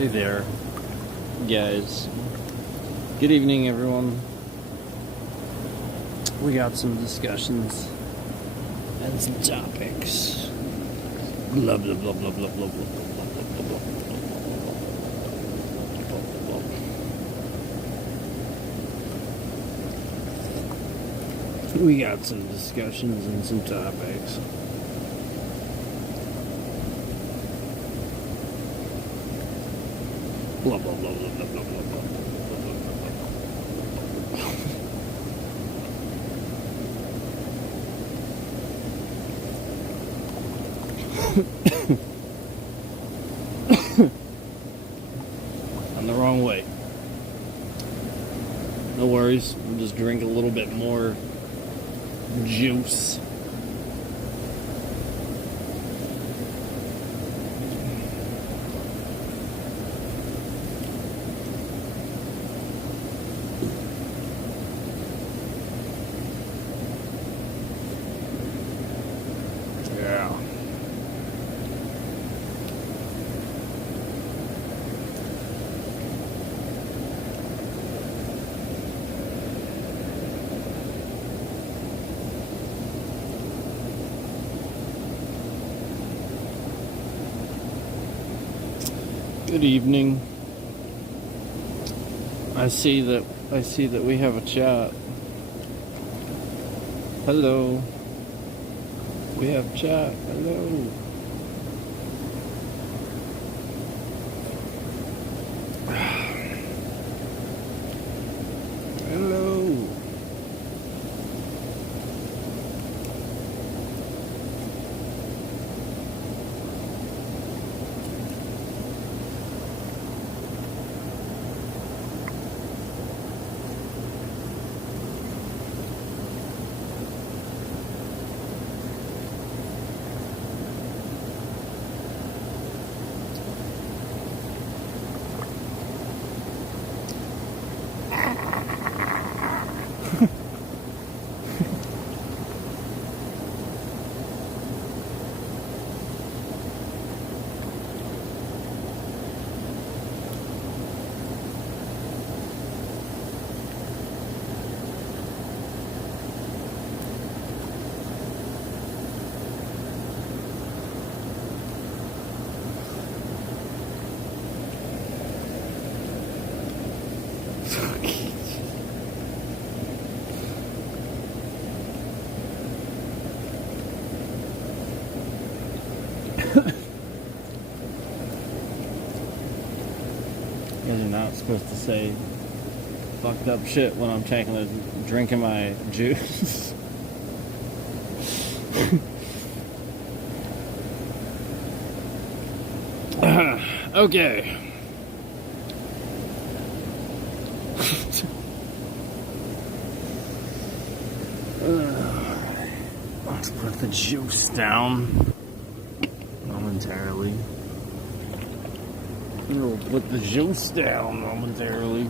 Hey there, guys. Good evening, everyone. We got some discussions and some topics. Blah blah blah blah blah blah blah blah blah blah blah. We got some discussions and some topics. Blah blah blah blah blah blah blah blah. I'm the wrong way. No worries. I'll just drink a little bit more juice. Yeah. Good evening. I see that we have a chat. Hello. We have chat. Hello. Hello. You guys are not supposed to say fucked up shit when I'm drinking my juice. Okay. Let's put the juice down momentarily. We'll put the juice down momentarily.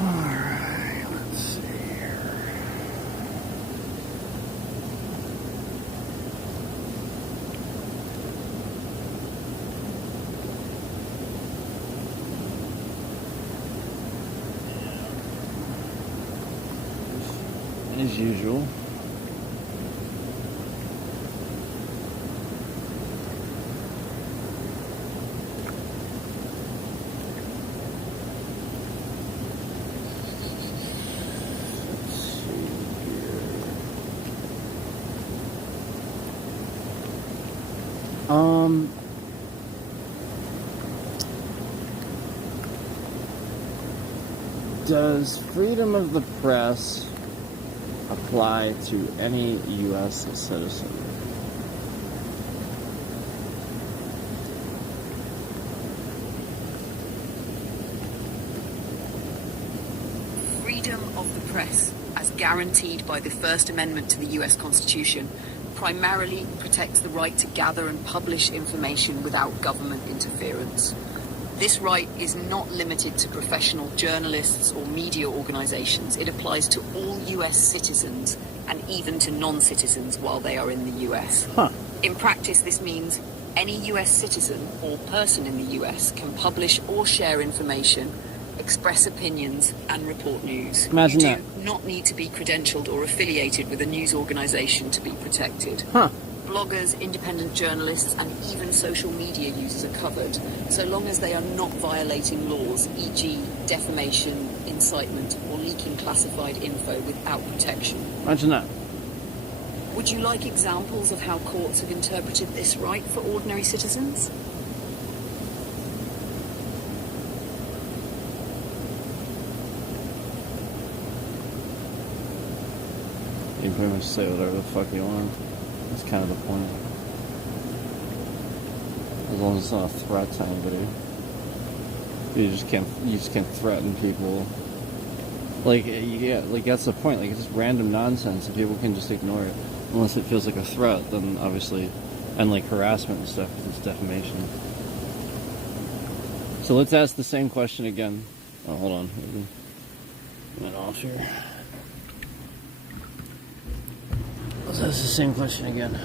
Alright, let's see here. As usual. Does freedom of the press apply to any U.S. citizen? Freedom of the press as guaranteed by the First Amendment to the US Constitution, primarily protects the right to gather and publish information without government interference. This right is not limited to professional journalists or media organizations. It applies to all US citizens and even to non-citizens while they are in the US. In practice, this means any US citizen or person in the US can publish or share information, express opinions, and report news. Imagine you that. do not need to be credentialed or affiliated with a news organization to be protected. Bloggers, independent journalists, and even social media users are covered, so long as they are not violating laws, e.g. defamation, incitement, or leaking classified info without protection. Imagine that. Would you like examples of how courts have interpreted this right for ordinary citizens? You can pretty much say whatever the fuck you want. That's kind of the point. As long as it's not a threat to anybody. You just can't threaten people. Like, yeah, like that's the point. Like, it's just random nonsense and people can just ignore it. Unless it feels like a threat, then obviously, and like harassment and stuff, it's defamation. So let's ask the same question again. Oh, hold on. Went off here. Let's ask the same question again.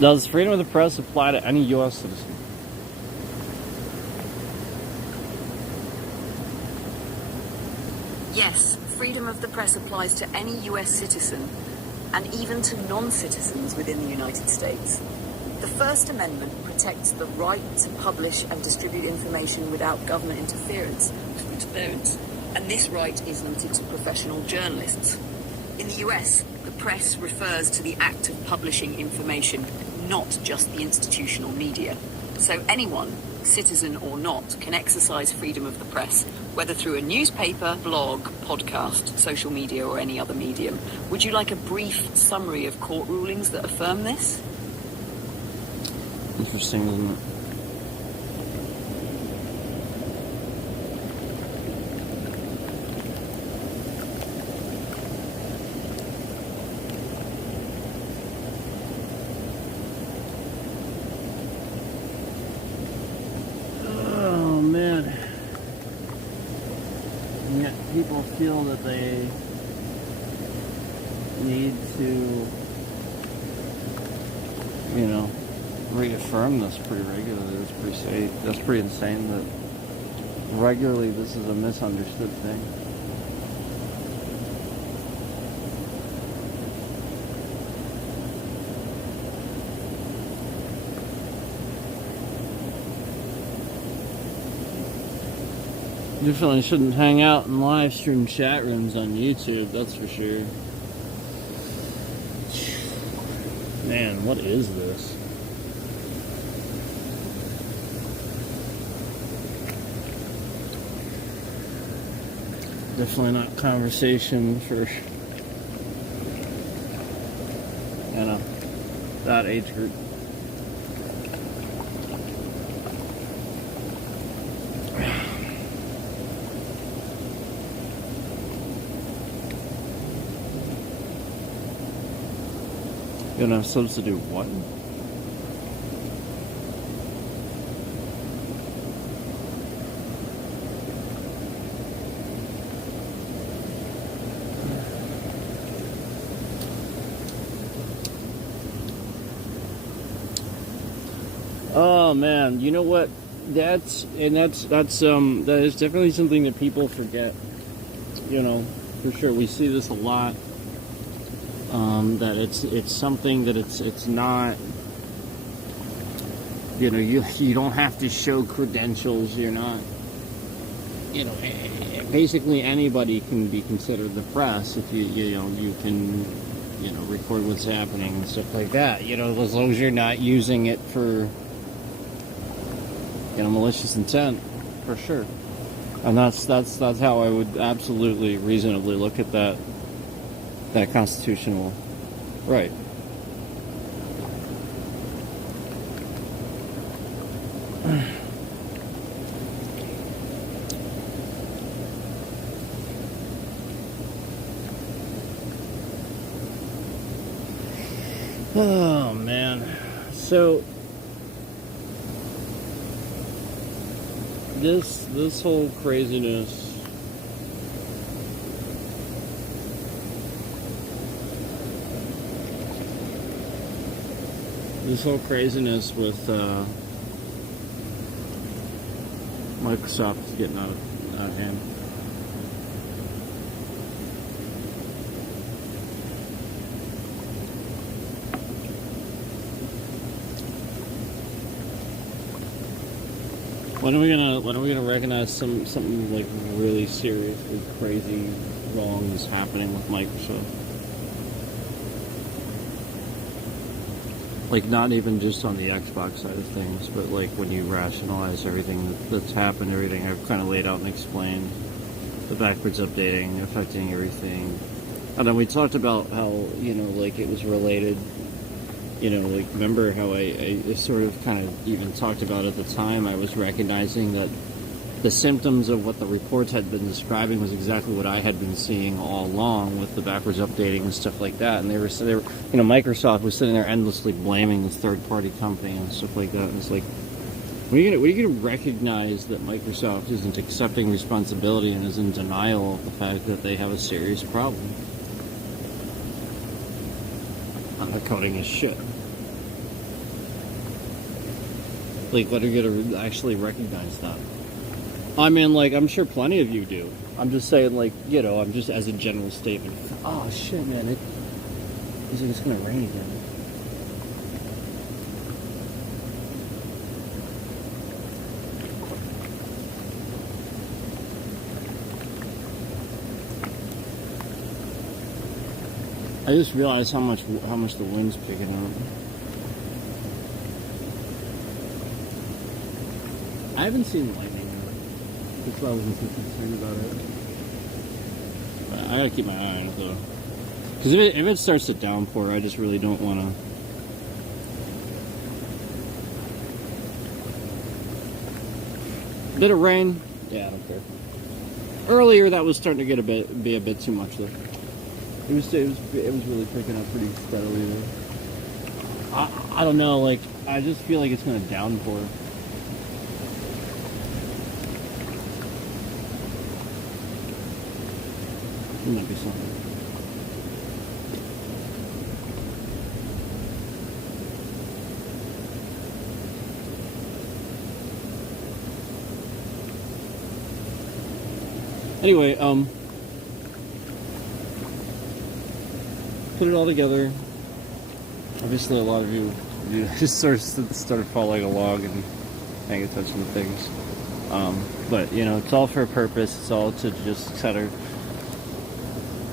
Does freedom of the press apply to any U.S. citizen? Yes, freedom of the press applies to any US citizen and even to non-citizens within the United States. The First Amendment protects the right to publish and distribute information without government interference, and this right is limited to professional journalists. In the US, the press refers to the act of publishing information, not just the institutional media. So anyone, citizen or not, can exercise freedom of the press, whether through a newspaper, blog, podcast, social media, or any other medium. Would you like a brief summary of court rulings that affirm this? Interesting, isn't it? People feel that they need to, reaffirm this pretty regularly. That's pretty insane that regularly this is a misunderstood thing. Definitely shouldn't hang out in live stream chat rooms on YouTube, that's for sure. Man, what is this? Definitely not conversation for, that age group. You don't have subs to do what? Oh man, you know what? That is definitely something that people forget. For sure, we see this a lot. That it's something that it's not. You don't have to show credentials. You're not. Basically anybody can be considered the press if you can record what's happening and stuff like that. As long as you're not using it for malicious intent, for sure. And that's how I would absolutely reasonably look at that constitutional right. Oh man. So this whole craziness, with Microsoft is getting out of hand. When are we gonna recognize something like really seriously crazy wrong is happening with Microsoft? Like, not even just on the Xbox side of things, but like when you rationalize everything that's happened, everything I've kind of laid out and explained, the backwards updating affecting everything. And then we talked about how, like it was related, like remember how I sort of kind of even talked about at the time. I was recognizing that the symptoms of what the reports had been describing was exactly what I had been seeing all along with the backwards updating and stuff like that. And they were Microsoft was sitting there endlessly blaming this third-party company and stuff like that. And it's like, when are you gonna recognize that Microsoft isn't accepting responsibility and is in denial of the fact that they have a serious problem? The coding is shit. Like, when are you gonna actually recognize that? I mean, like, I'm sure plenty of you do. I'm just saying, like, I'm just as a general statement. Oh shit, man! It's gonna rain again. I just realized how much the wind's picking up. I haven't seen lightning yet. That's why I wasn't so concerned about it. But I gotta keep my eye on it though. Because if it starts to downpour, I just really don't want to. Bit of rain? Yeah, I don't care. Earlier, that was starting to be a bit too much though. It was really picking up pretty steadily though. I don't know, like, I just feel like it's gonna downpour. It might be something. Anyway, put it all together. Obviously, a lot of you just sort of started following along and paying attention to things. But it's all for a purpose. It's all to just kind of.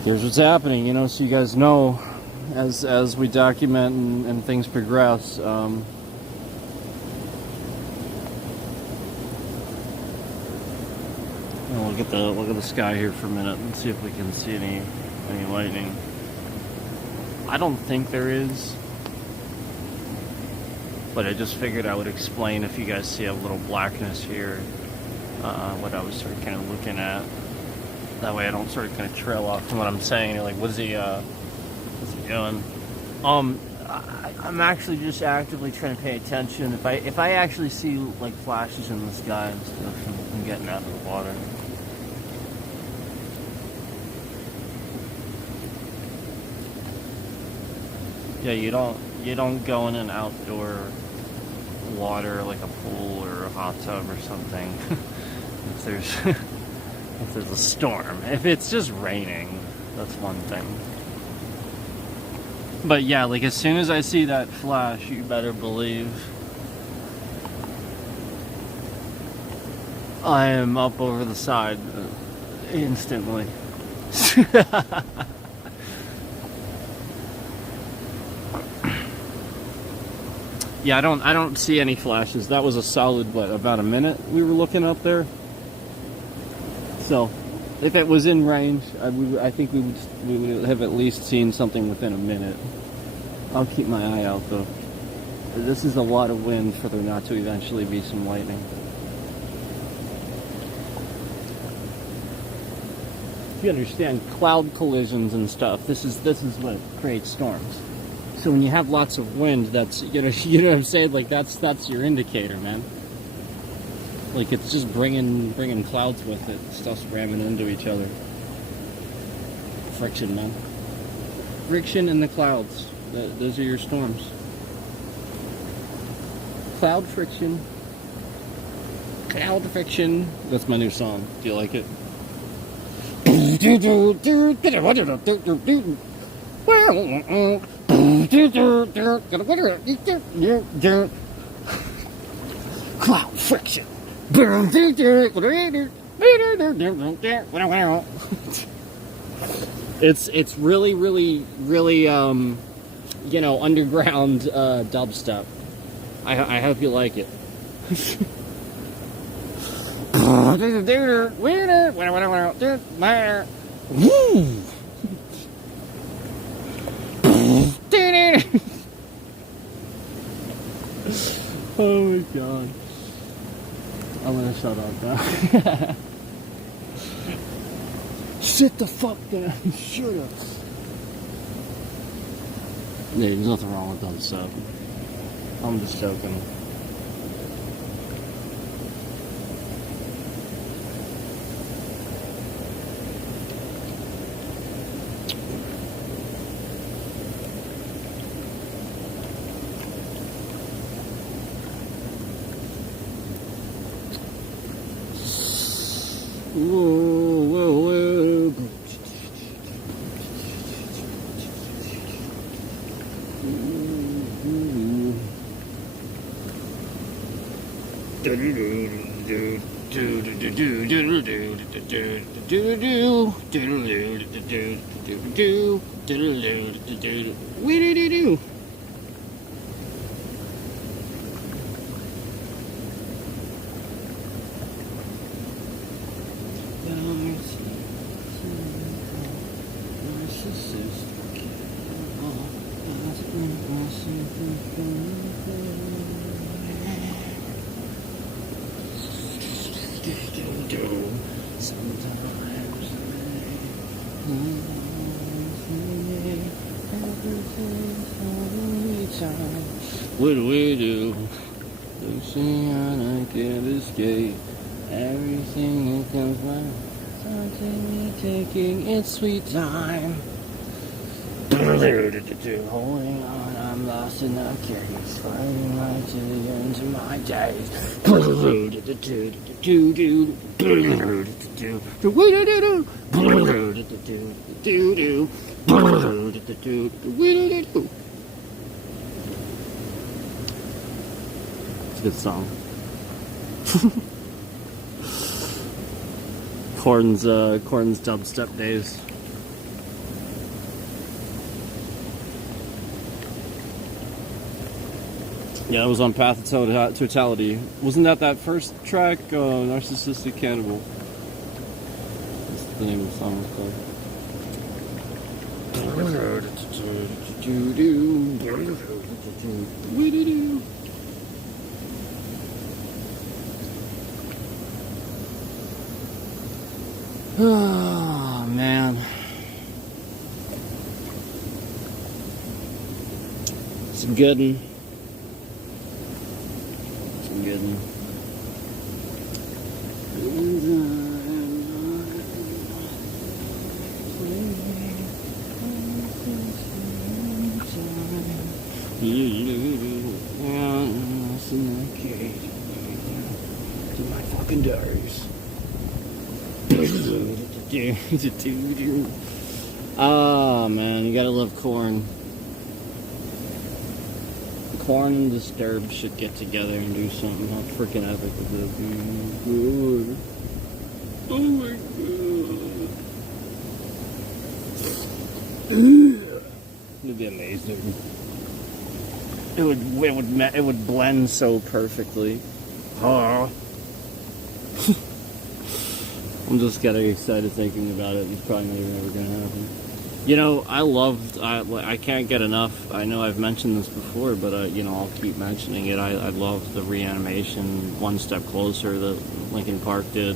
Here's what's happening, so you guys know as we document and things progress. Look at the sky here for a minute and see if we can see any lightning. I don't think there is, but I just figured I would explain if you guys see a little blackness here, what I was sort of kind of looking at. That way I don't sort of kind of trail off from what I'm saying. You're like, what's he doing? I'm actually just actively trying to pay attention. If I actually see like flashes in the sky and stuff, I'm getting out of the water. Yeah, you don't go in an outdoor water like a pool or a hot tub or something if there's a storm. If it's just raining, that's one thing. But yeah, like as soon as I see that flash, you better believe I am up over the side instantly. Yeah, I don't see any flashes. That was a solid, about a minute we were looking up there. So, if it was in range, I think we would have at least seen something within a minute. I'll keep my eye out though. This is a lot of wind for there not to eventually be some lightning. If you understand cloud collisions and stuff, this is what creates storms. So when you have lots of wind, that's you know you know what I'm saying. Like that's your indicator, man. Like it's just bringing clouds with it. Stuff's ramming into each other. Friction, man. Friction in the clouds. Those are your storms. Cloud friction. Cloud friction. That's my new song. Do you like it? Cloud friction. It's really you know, underground dubstep. I hope you like it. Oh my god. I'm gonna shut up now. Sit the fuck down. Shut up. Yeah, there's nothing wrong with that stuff. I'm just joking. Whoa, whoa, whoa. What do we do? Ocean, I can't escape. Everything that comes by, something taking its sweet time. Holding on, I'm lost in the cage, fighting right to the end of my days. It's a good song. Korn's dubstep days. Yeah, it was on Path to Totality. Wasn't that first track, Narcissistic Cannibal? That's the name of the song was called. Oh, man. It's a good one. Good. To my fucking diaries. Oh man, you gotta love Korn. Korn and Disturbed should get together and do something not freaking epic with it. Oh my god. It'd be amazing. It would blend so perfectly. Oh. I'm just getting excited thinking about it. It's probably never gonna happen. You know, I can't get enough. I know I've mentioned this before, but you know, I'll keep mentioning it. I love the Reanimation One Step Closer that Linkin Park did.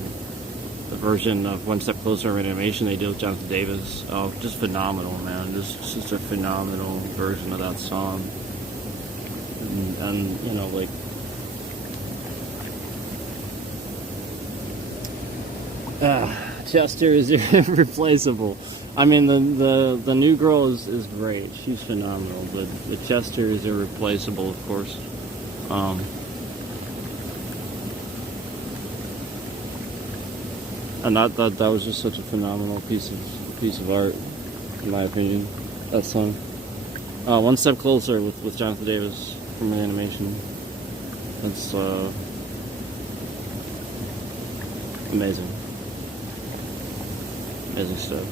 version of One Step Closer in animation they did with Jonathan Davis. Oh, just phenomenal, man. Just a phenomenal version of that song. And you know, like, Chester is irreplaceable. I mean, the new girl is great. She's phenomenal, but the Chester is irreplaceable, of course. And that was just such a phenomenal piece of art, in my opinion. That song, One Step Closer with Jonathan Davis from an animation. That's amazing, amazing stuff.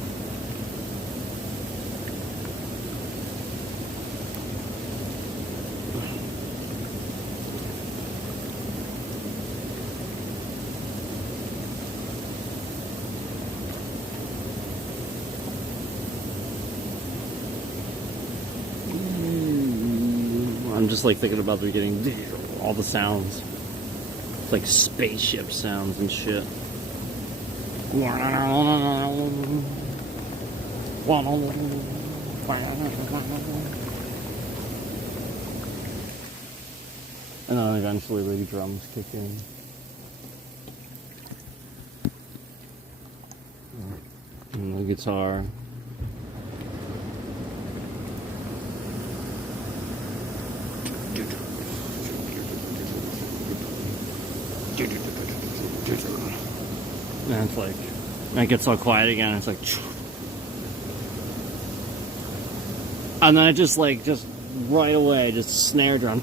I'm just like thinking about the beginning, all the sounds, like spaceship sounds and shit. And then eventually the drums kick in. And the guitar. And it's like, and it gets all quiet again. It's like, and then it just right away, just snare drum.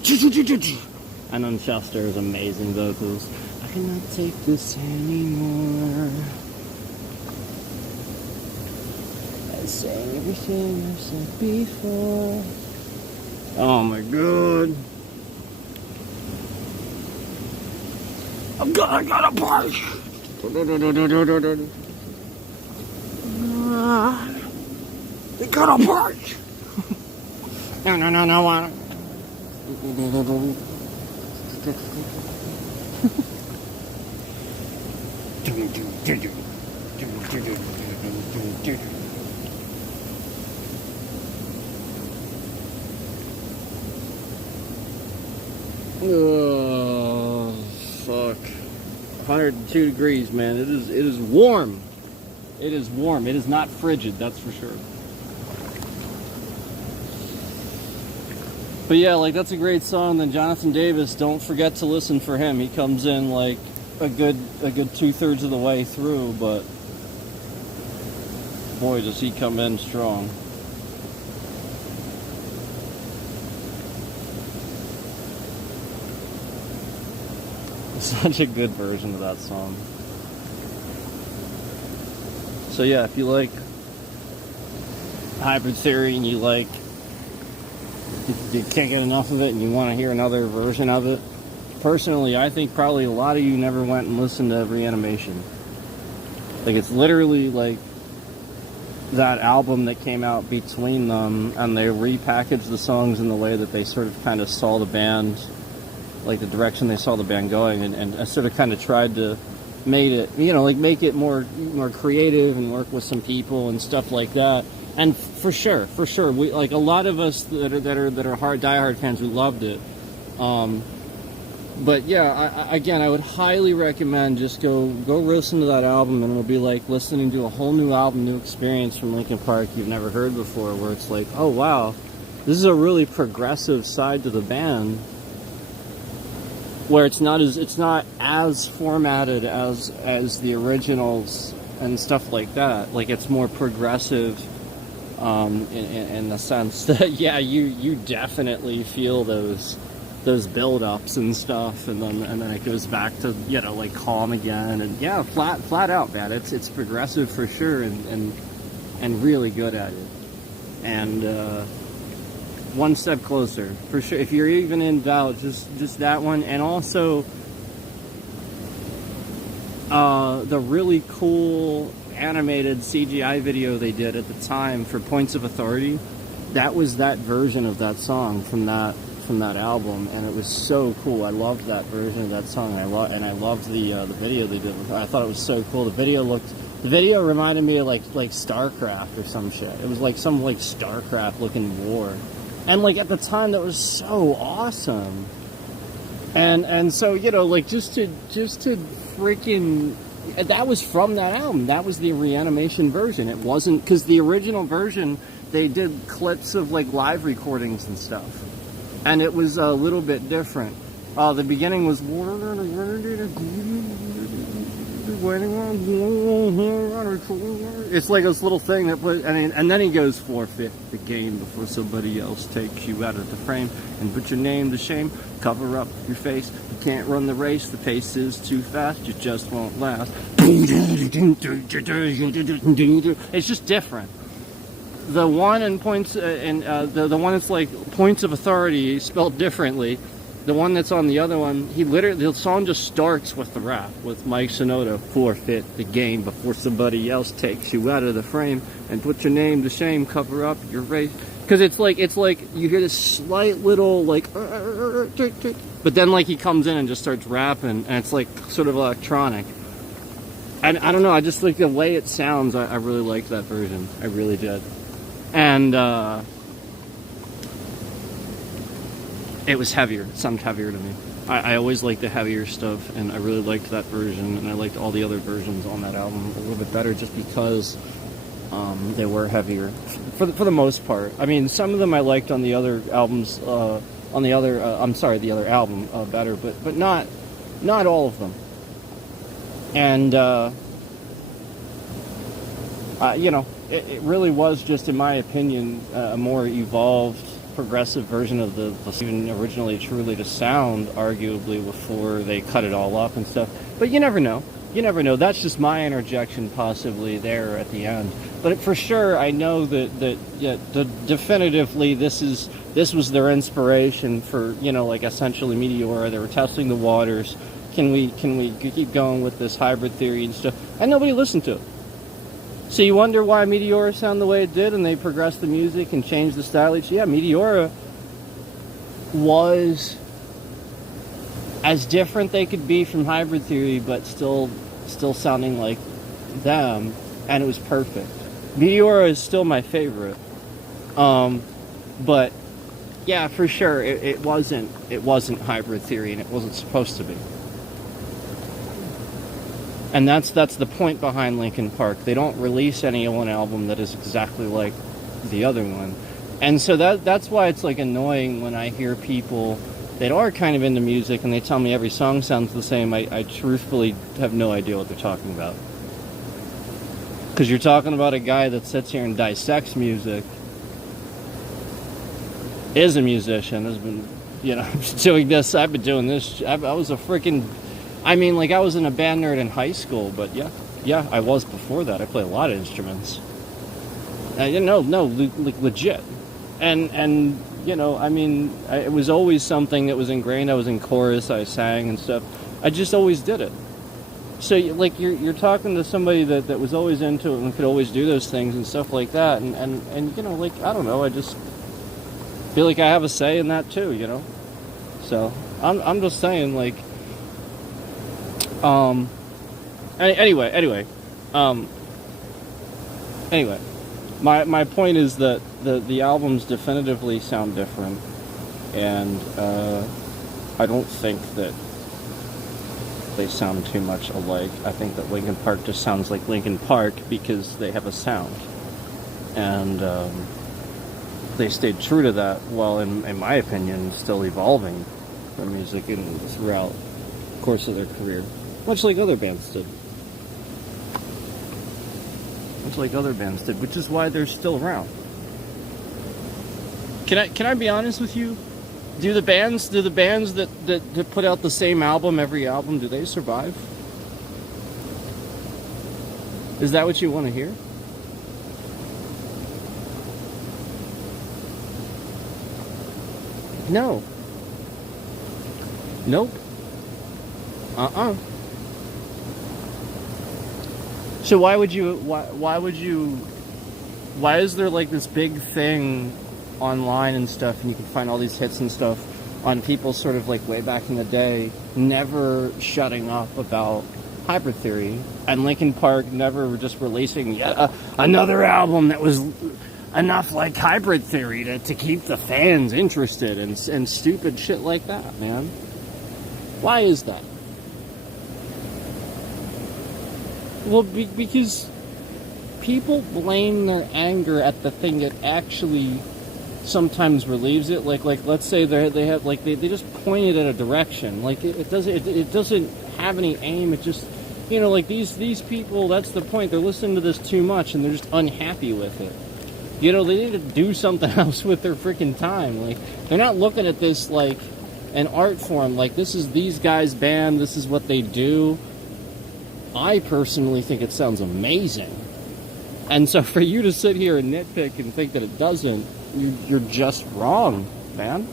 And then Chester's amazing vocals. I cannot take this anymore. I sang everything I've said before. Oh my god. I gotta park. We gotta park. No. Oh, fuck. 102 degrees, man. It is warm. It is warm. It is not frigid, that's for sure. But yeah, like, that's a great song. Then Jonathan Davis, don't forget to listen for him. He comes in like a good 2/3 of the way through, but boy, does he come in strong. Such a good version of that song. So yeah, if you like Hybrid Theory and you can't get enough of it and you want to hear another version of it, personally, I think probably a lot of you never went and listened to Reanimation. Like, it's literally like that album that came out between them, and they repackaged the songs in the way that they sort of kind of saw the band, like the direction they saw the band going, and sort of kind of tried to make it more creative and work with some people and stuff like that. And for sure, we, like, a lot of us that are diehard fans, we loved it. But yeah, I would highly recommend just go listen to that album, and it'll be like listening to a whole new album, new experience from Linkin Park you've never heard before, where it's like, oh wow, this is a really progressive side to the band, where it's not as formatted as the originals and stuff like that. Like, it's more progressive in the sense that, yeah, you definitely feel those build-ups and stuff, and then it goes back to, like, calm again, and yeah, flat out, man, it's progressive for sure, and really good at it. And One Step Closer for sure. If you're even in doubt, just that one, and also the really cool animated CGI video they did at the time for Points of Authority. That was that version of that song from from that album, and it was so cool. I loved that version of that song. I loved the video they did. I thought it was so cool. The video reminded me of like StarCraft or some shit. It was like some like StarCraft looking war, and like at the time that was so awesome. And so, you know, like just to freaking, that was from that album. That was the Reanimation version. It wasn't, because the original version, they did clips of like live recordings and stuff, and it was a little bit different. The beginning was, it's like this little thing that put, and then he goes, forfeit the game before somebody else takes you out of the frame, and put your name to shame, cover up your face. You can't run the race, the pace is too fast, you just won't last. It's just different. The one in points, the one that's like points of authority spelled differently. The one that's on the other one, the song just starts with the rap, with Mike Shinoda, forfeit the game before somebody else takes you out of the frame, and put your name to shame, cover up your race. Because it's like you hear this slight little like, but then like he comes in and just starts rapping, and it's like sort of electronic. And I don't know, I just like the way it sounds. I really liked that version. I really did. And it was heavier. It sounded heavier to me. I always liked the heavier stuff, and I really liked that version, and I liked all the other versions on that album a little bit better just because they were heavier for the most part. I mean, some of them I liked on the other albums, the other album better, but not all of them. And you know, it really was just, in my opinion, a more evolved, progressive version of the even originally truly to sound, arguably, before they cut it all up and stuff. But you never know. You never know. That's just my interjection, possibly there at the end. But for sure, I know that definitively this was their inspiration for, you know, like essentially Meteora. They were testing the waters. Can we keep going with this hybrid theory and stuff? And nobody listened to it. So you wonder why Meteora sounded the way it did, and they progressed the music and changed the style each. Yeah, Meteora was as different they could be from Hybrid Theory, but still sounding like them, and it was perfect. Meteora is still my favorite, but yeah, for sure, it wasn't Hybrid Theory, and it wasn't supposed to be. And that's the point behind Linkin Park. They don't release any one album that is exactly like the other one. And so that's why it's like annoying when I hear people that are kind of into music and they tell me every song sounds the same. I truthfully have no idea what they're talking about. Because you're talking about a guy that sits here and dissects music, is a musician, has been, you know, doing this. I've been doing this. I was a freaking... I mean, like, I was in a band nerd in high school, but yeah, I was before that. I played a lot of instruments. Legit. And you know, I mean, it was always something that was ingrained. I was in chorus, I sang and stuff. I just always did it. So, like, you're talking to somebody that was always into it and could always do those things and stuff like that. And you know, like, I don't know, I just feel like I have a say in that too, you know? So, I'm just saying, like, Anyway, my point is that the albums definitively sound different, and I don't think that they sound too much alike. I think that Linkin Park just sounds like Linkin Park because they have a sound, and they stayed true to that while, in my opinion, still evolving their music and throughout the course of their career. Much like other bands did. Which is why they're still around. Can I be honest with you? Do the bands that put out the same album every album, do they survive? Is that what you want to hear? No. Nope. So why is there like this big thing online and stuff, and you can find all these hits and stuff, on people sort of like way back in the day never shutting up about Hybrid Theory, and Linkin Park never just releasing yet another album that was enough like Hybrid Theory to keep the fans interested and stupid shit like that, man. Why is that? Well, because people blame their anger at the thing that actually sometimes relieves it. Like let's say they have like they just point it at a direction. Like it doesn't have any aim. It just, you know, like these people, that's the point. They're listening to this too much and they're just unhappy with it. You know, they need to do something else with their freaking time. Like, they're not looking at this like an art form. Like, this is these guys' band, this is what they do. I personally think it sounds amazing. And so for you to sit here and nitpick and think that it doesn't, you're just wrong, man.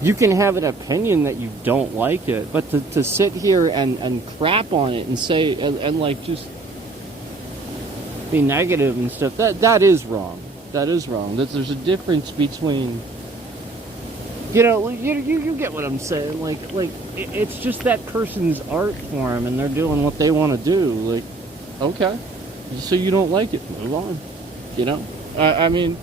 You can have an opinion that you don't like it, but to sit here and crap on it and say, and like just be negative and stuff, that is wrong. That is wrong. There's a difference between, you know, you get what I'm saying. Like it's just that person's art form, and they're doing what they want to do. Like, okay, so you don't like it, move on. You know, I mean,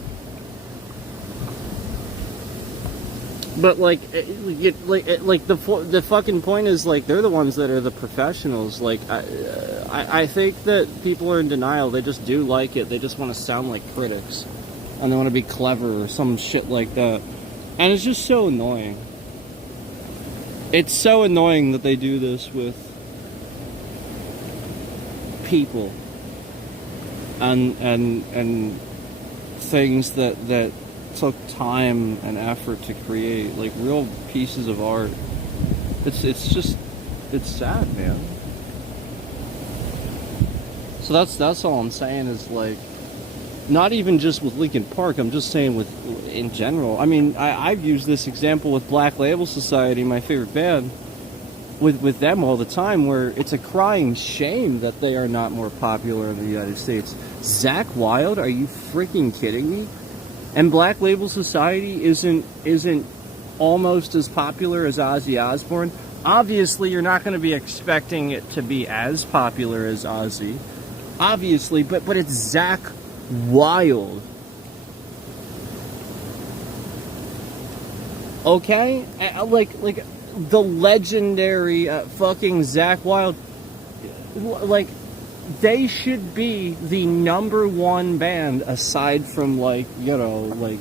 but like the fucking point is, like, they're the ones that are the professionals. Like, I think that people are in denial. They just do like it. They just want to sound like critics, and they want to be clever or some shit like that. And it's just so annoying. It's so annoying that they do this with people and things that took time and effort to create, like real pieces of art. It's sad, man. So that's all I'm saying is, like, not even just with Linkin Park, I'm just saying in general. I mean, I've used this example with Black Label Society, my favorite band, with them all the time, where it's a crying shame that they are not more popular in the United States. Zakk Wylde, are you freaking kidding me? And Black Label Society isn't almost as popular as Ozzy Osbourne. Obviously, you're not going to be expecting it to be as popular as Ozzy. Obviously, but it's Zakk Wylde. Okay? Like the legendary fucking Zakk Wylde. Like, they should be the #1 band aside from, like, you know, like,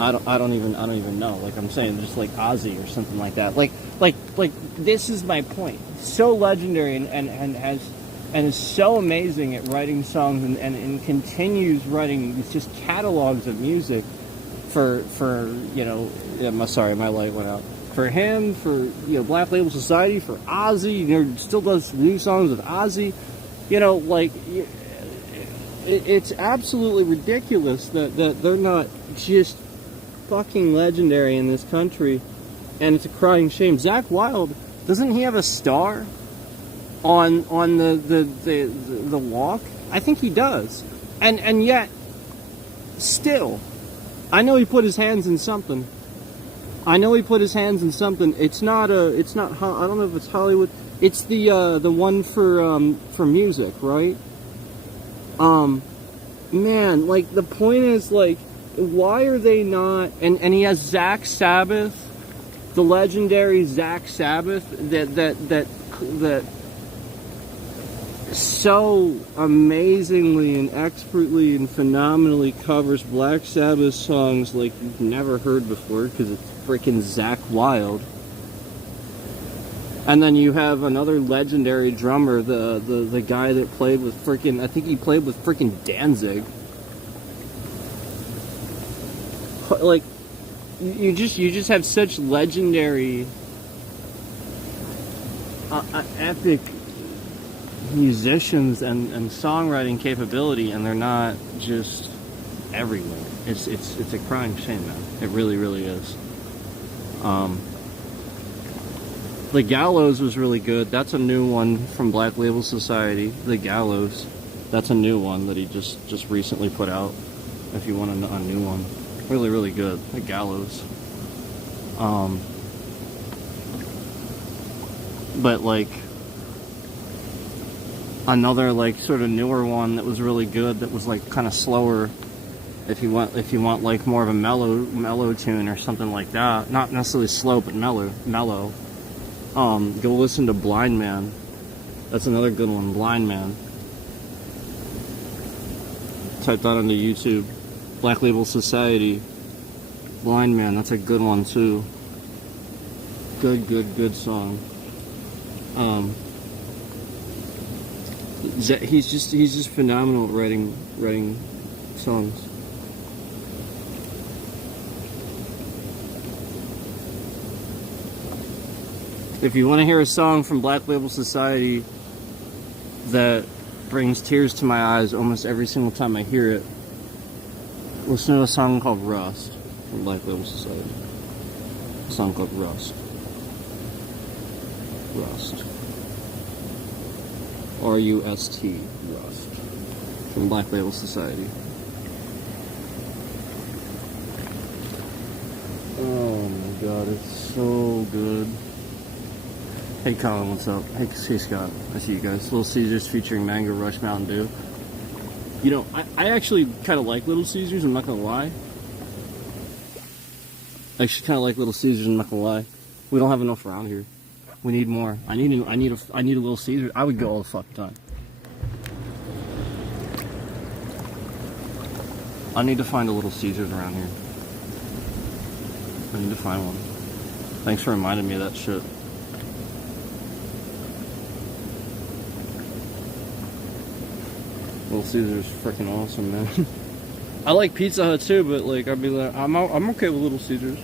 I don't even know. Like, I'm saying, just like Ozzy or something like that. Like this is my point. So legendary and is so amazing at writing songs and continues writing just catalogs of music for you know, sorry, my light went out. For him, for, you know, Black Label Society, for Ozzy, you know, still does new songs with Ozzy. You know, like, it's absolutely ridiculous that they're not just fucking legendary in this country, and it's a crying shame. Zakk Wylde, doesn't he have a star on the walk? I think he does, and yet still, I know he put his hands in something. It's not I don't know if it's Hollywood. It's the one for music, right? Man, like, the point is, like, why are they not? And he has Zach Sabbath, the legendary Zach Sabbath, that so amazingly and expertly and phenomenally covers Black Sabbath songs like you've never heard before, because it's freaking Zakk Wylde. And then you have another legendary drummer, the guy that played with freaking, I think he played with freaking Danzig. Like, you just have such legendary, epic musicians and songwriting capability, and they're not just everywhere. It's a crying shame, man. It really, really is. The Gallows was really good. That's a new one from Black Label Society. The Gallows. That's a new one that he just recently put out. If you want a new one. Really, really good. The Gallows. But like another like sort of newer one that was really good, that was like kind of slower. If you want like more of a mellow tune or something like that, not necessarily slow but mellow. Go listen to Blind Man. That's another good one, Blind Man. Type that into YouTube. Black Label Society. Blind Man, that's a good one too. Good song. He's just phenomenal at writing songs. If you want to hear a song from Black Label Society that brings tears to my eyes almost every single time I hear it, listen to a song called Rust from Black Label Society. A song called Rust. Rust. R-U-S-T. Rust. From Black Label Society. Oh my god, it's so good. Hey Colin, what's up? Hey Scott, I see you guys. Little Caesars featuring Mango Rush Mountain Dew. You know, I actually kind of like Little Caesars, I'm not gonna lie. I actually kind of like Little Caesars, I'm not gonna lie. We don't have enough around here. We need more. I need a Little Caesars. I would go all the fucking time. I need to find a Little Caesars around here. I need to find one. Thanks for reminding me of that shit. Little Caesars is freaking awesome, man. I like Pizza Hut too, but like I'd be like, I'm okay with Little Caesars.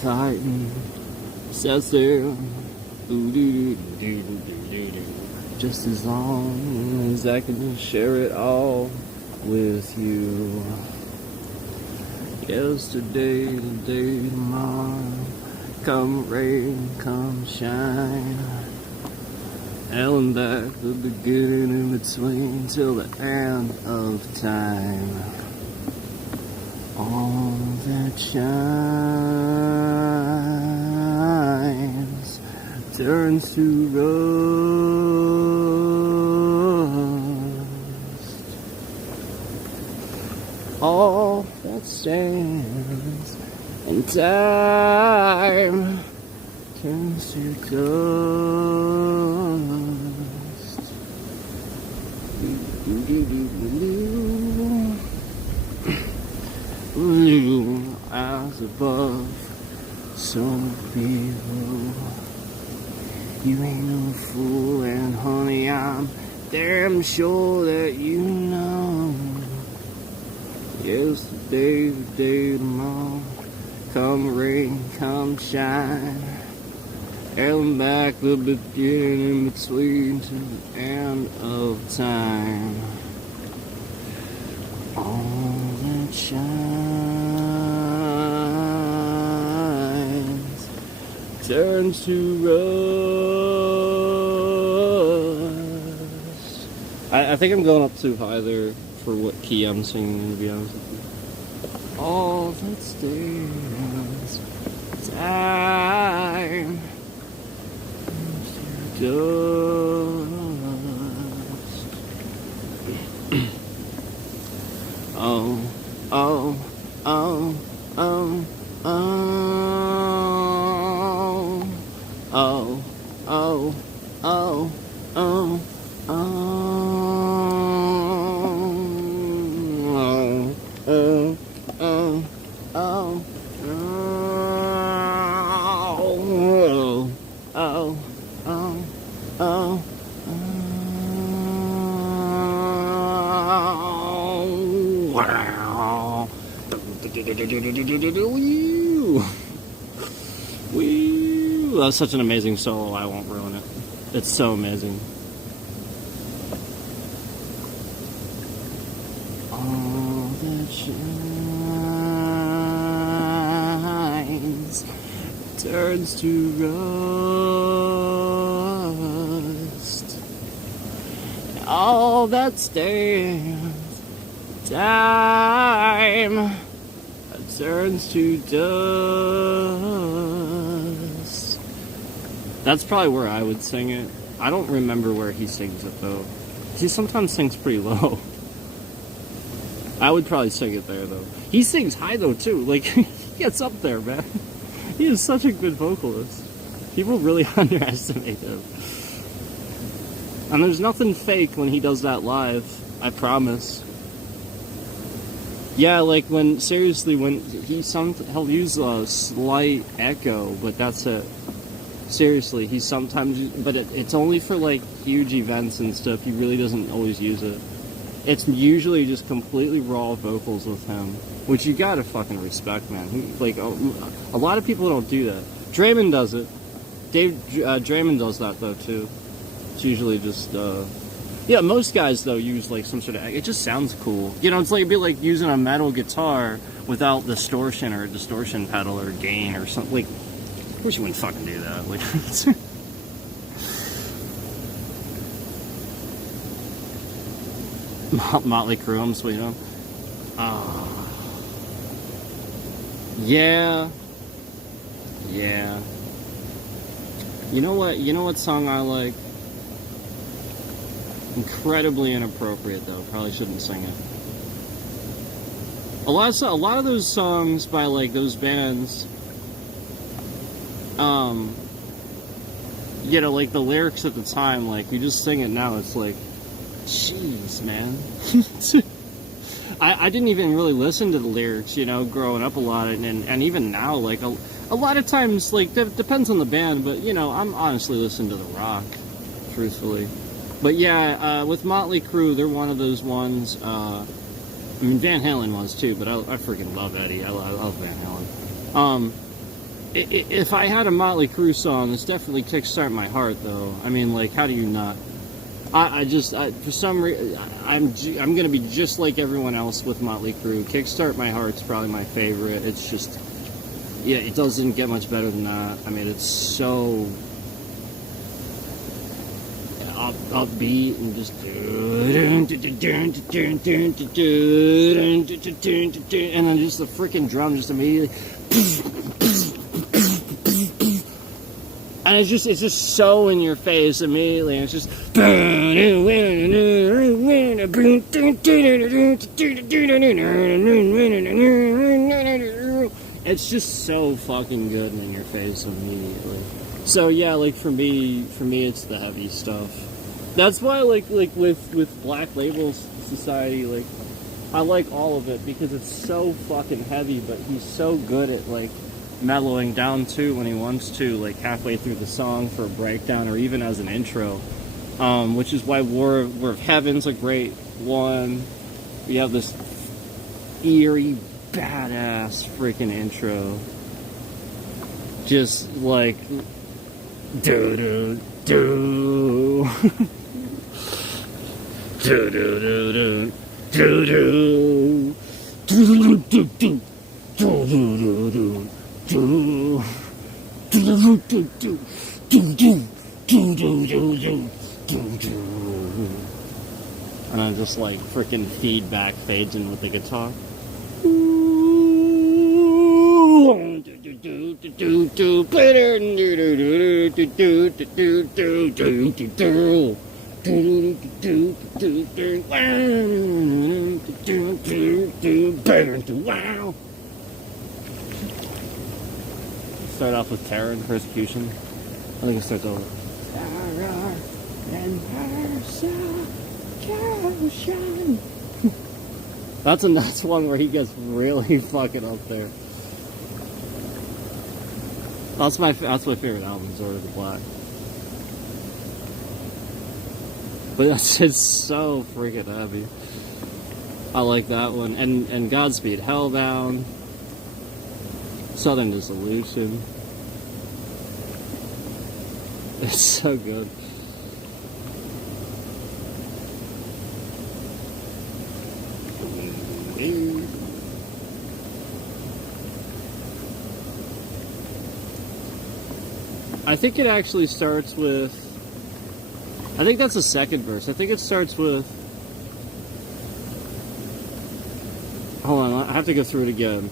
Fighting, just as long as I can share it all with you. Yesterday, today, tomorrow, come rain, come shine, and back the beginning in between till the end of time. All that shines turns to rust. All that stands in time turns to dust. Blue as above, so below. You ain't no fool, and honey, I'm damn sure that you know. Yesterday, the day, tomorrow, come rain, come shine, and back the beginning in between to the end of time. All that shines turns to rust. I think I'm going up too high there for what key I'm singing, to be honest with you. All that stands time turns to dust. Oh, oh, oh, oh, oh, oh, oh, oh, oh, oh. Woo! Woo! That's such an amazing solo, I won't ruin it. It's so amazing. All that shines turns to rust. All that stands time turns to dust. That's probably where I would sing it. I don't remember where he sings it though. He sometimes sings pretty low. I would probably sing it there though. He sings high though too. Like he gets up there, man. He is such a good vocalist. People really underestimate him. And there's nothing fake when he does that live. I promise. Yeah, like when he'll use a slight echo, but that's it. Seriously, he sometimes, but it's only for like huge events and stuff. He really doesn't always use it. It's usually just completely raw vocals with him, which you gotta fucking respect, man. A lot of people don't do that. Draymond does it. Draymond does that though too. It's usually just, yeah, most guys though use like some sort of, it just sounds cool. You know, it's like, it'd be like using a metal guitar without distortion or a distortion pedal or gain or something. Like, of course you wouldn't fucking do that. Like, Motley Crue, I'm sweet on. Yeah. You know what song I like? Incredibly inappropriate though. Probably shouldn't sing it. A lot of those songs by like those bands, you know, like the lyrics at the time, like you just sing it now, it's like, jeez, man. I didn't even really listen to the lyrics, you know, growing up a lot, and even now, like a lot of times, like depends on the band, but you know, I'm honestly listening to the rock, truthfully. But yeah, with Motley Crue, they're one of those ones. I mean, Van Halen was too, but I freaking love Eddie. I love Van Halen. If I had a Motley Crue song, it's definitely Kickstart My Heart, though. I mean, like, how do you not? For some reason, I'm gonna be just like everyone else with Motley Crue. Kickstart My Heart's probably my favorite. It's just, yeah, it doesn't get much better than that. I mean, it's so upbeat and just, and then just the freaking drum just immediately, and it's just so in your face immediately, and it's just, it's just so fucking good and in your face immediately. So yeah, like for me it's the heavy stuff. That's why like with Black Label Society, like I like all of it because it's so fucking heavy, but he's so good at like mellowing down too when he wants to, like halfway through the song for a breakdown or even as an intro, which is why War of Heaven's a great one. We have this eerie, badass freaking intro, just like do do do do do do do do do do and then just like freaking feedback fades in with the guitar. Start off with Terror and Persecution. I think it starts over. Terror and Persecution. That's one where he gets really fucking up there. That's my favorite album, Order of the Black. But it's so freaking heavy. I like that one. And Godspeed Hellbound. Southern Dissolution. It's so good. I think it actually starts with... I think that's the second verse. I think it starts with... Hold on, I have to go through it again.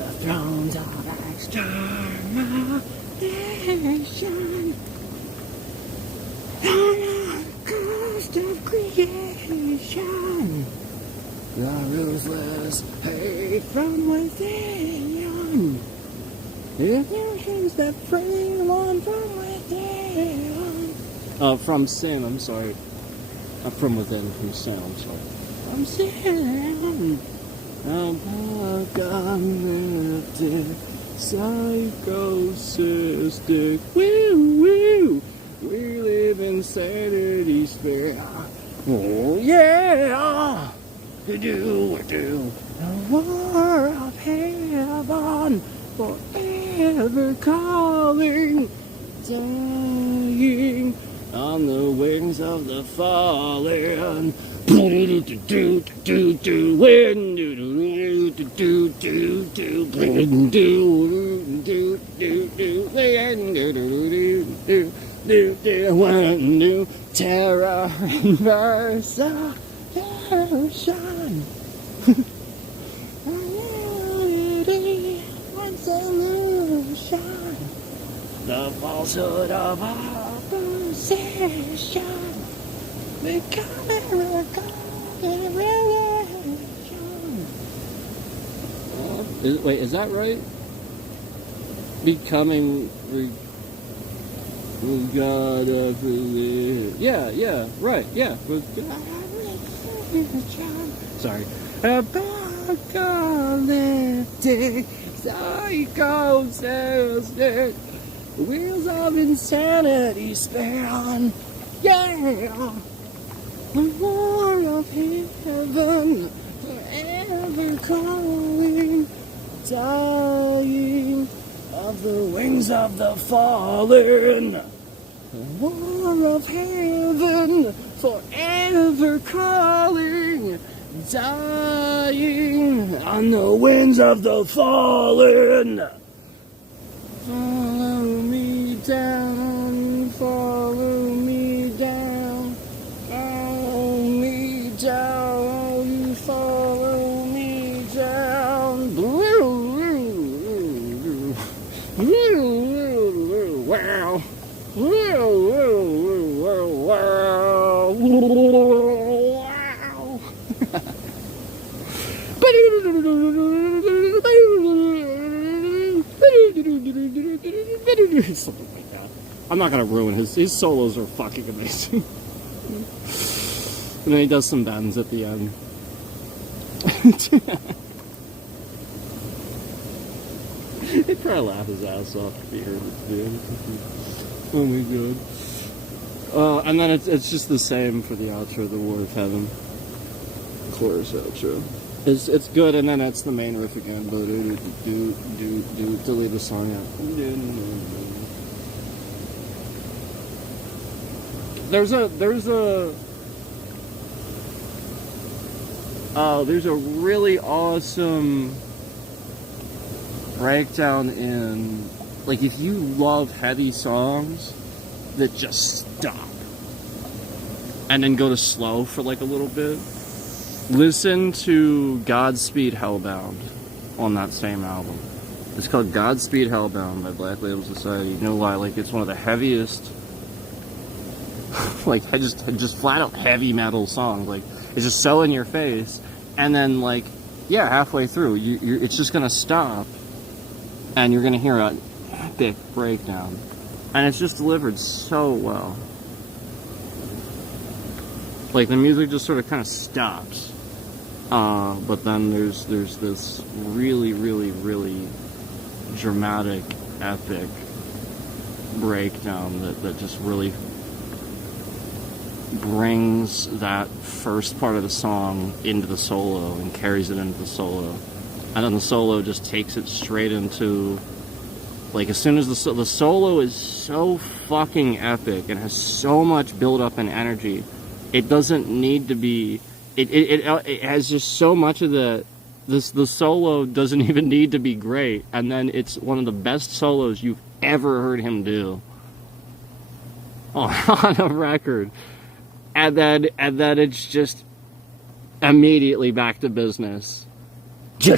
The thrones of extermination on the coast of creation, the ruthless hate from within. Illusions that free one from within. From sin, I'm sorry. From within, from sin, I'm sorry. From sin. Apocalyptic, psychosistic, woo woo. We live in sanity sphere. Oh yeah. Do. The war of heaven. Forever calling, dying on the wings of the fallen. One new terror inversion. Solution, the falsehood of opposition, becoming a revelation. Wait, is that right? Becoming with God of religion. Yeah, right, yeah. With God of religion. Sorry. Apocalyptic, psychosistic, wheels of insanity span. Yeah, the war of heaven, forever calling, dying of the wings of the fallen. The war of heaven, forever calling, dying on the winds of the fallen. Follow me down, follow me down, follow me down, you follow me down. Wow. Something like that. I'm not gonna ruin his solos are fucking amazing. And then he does some bends at the end. He'd probably laugh his ass off if he heard it at the end. Oh my god. And then it's just the same for the outro, the War of Heaven. Chorus outro. It's good, and then it's the main riff again. But to leave the song out. There's a really awesome breakdown in, like, if you love heavy songs that just stop and then go to slow for like a little bit. Listen to Godspeed Hellbound on that same album. It's called Godspeed Hellbound by Black Label Society. You know why? Like, it's one of the heaviest, like, just flat out heavy metal songs. Like, it's just so in your face. And then, like, yeah, halfway through, it's just gonna stop, and you're gonna hear an epic breakdown. And it's just delivered so well. Like, the music just sort of kind of stops. But then there's this really, really, really dramatic, epic breakdown that just really brings that first part of the song into the solo and carries it into the solo. And then the solo just takes it straight into, like, as soon as the solo is so fucking epic and has so much build up and energy, it doesn't need to be, it has just so much of the solo doesn't even need to be great, and then it's one of the best solos you've ever heard him do on a record. And then it's just immediately back to business. It's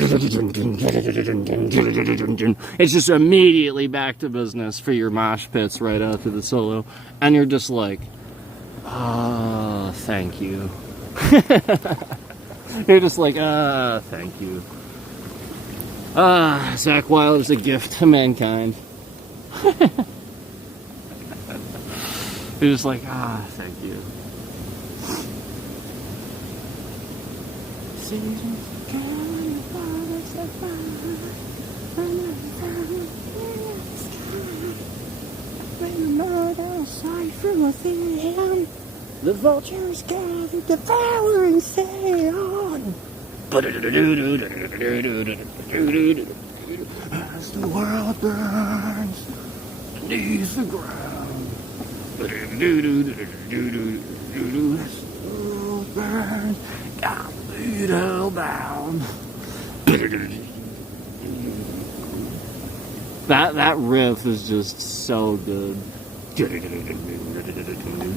just immediately back to business for your mosh pits right after the solo. And you're just like, oh, thank you. You're just like, thank you. Zakk Wylde is a gift to mankind. You're just like, thank you. The vultures gather, devouring stay on. As the world burns beneath the ground. As the world burns, complete hellbound. That riff is just so good.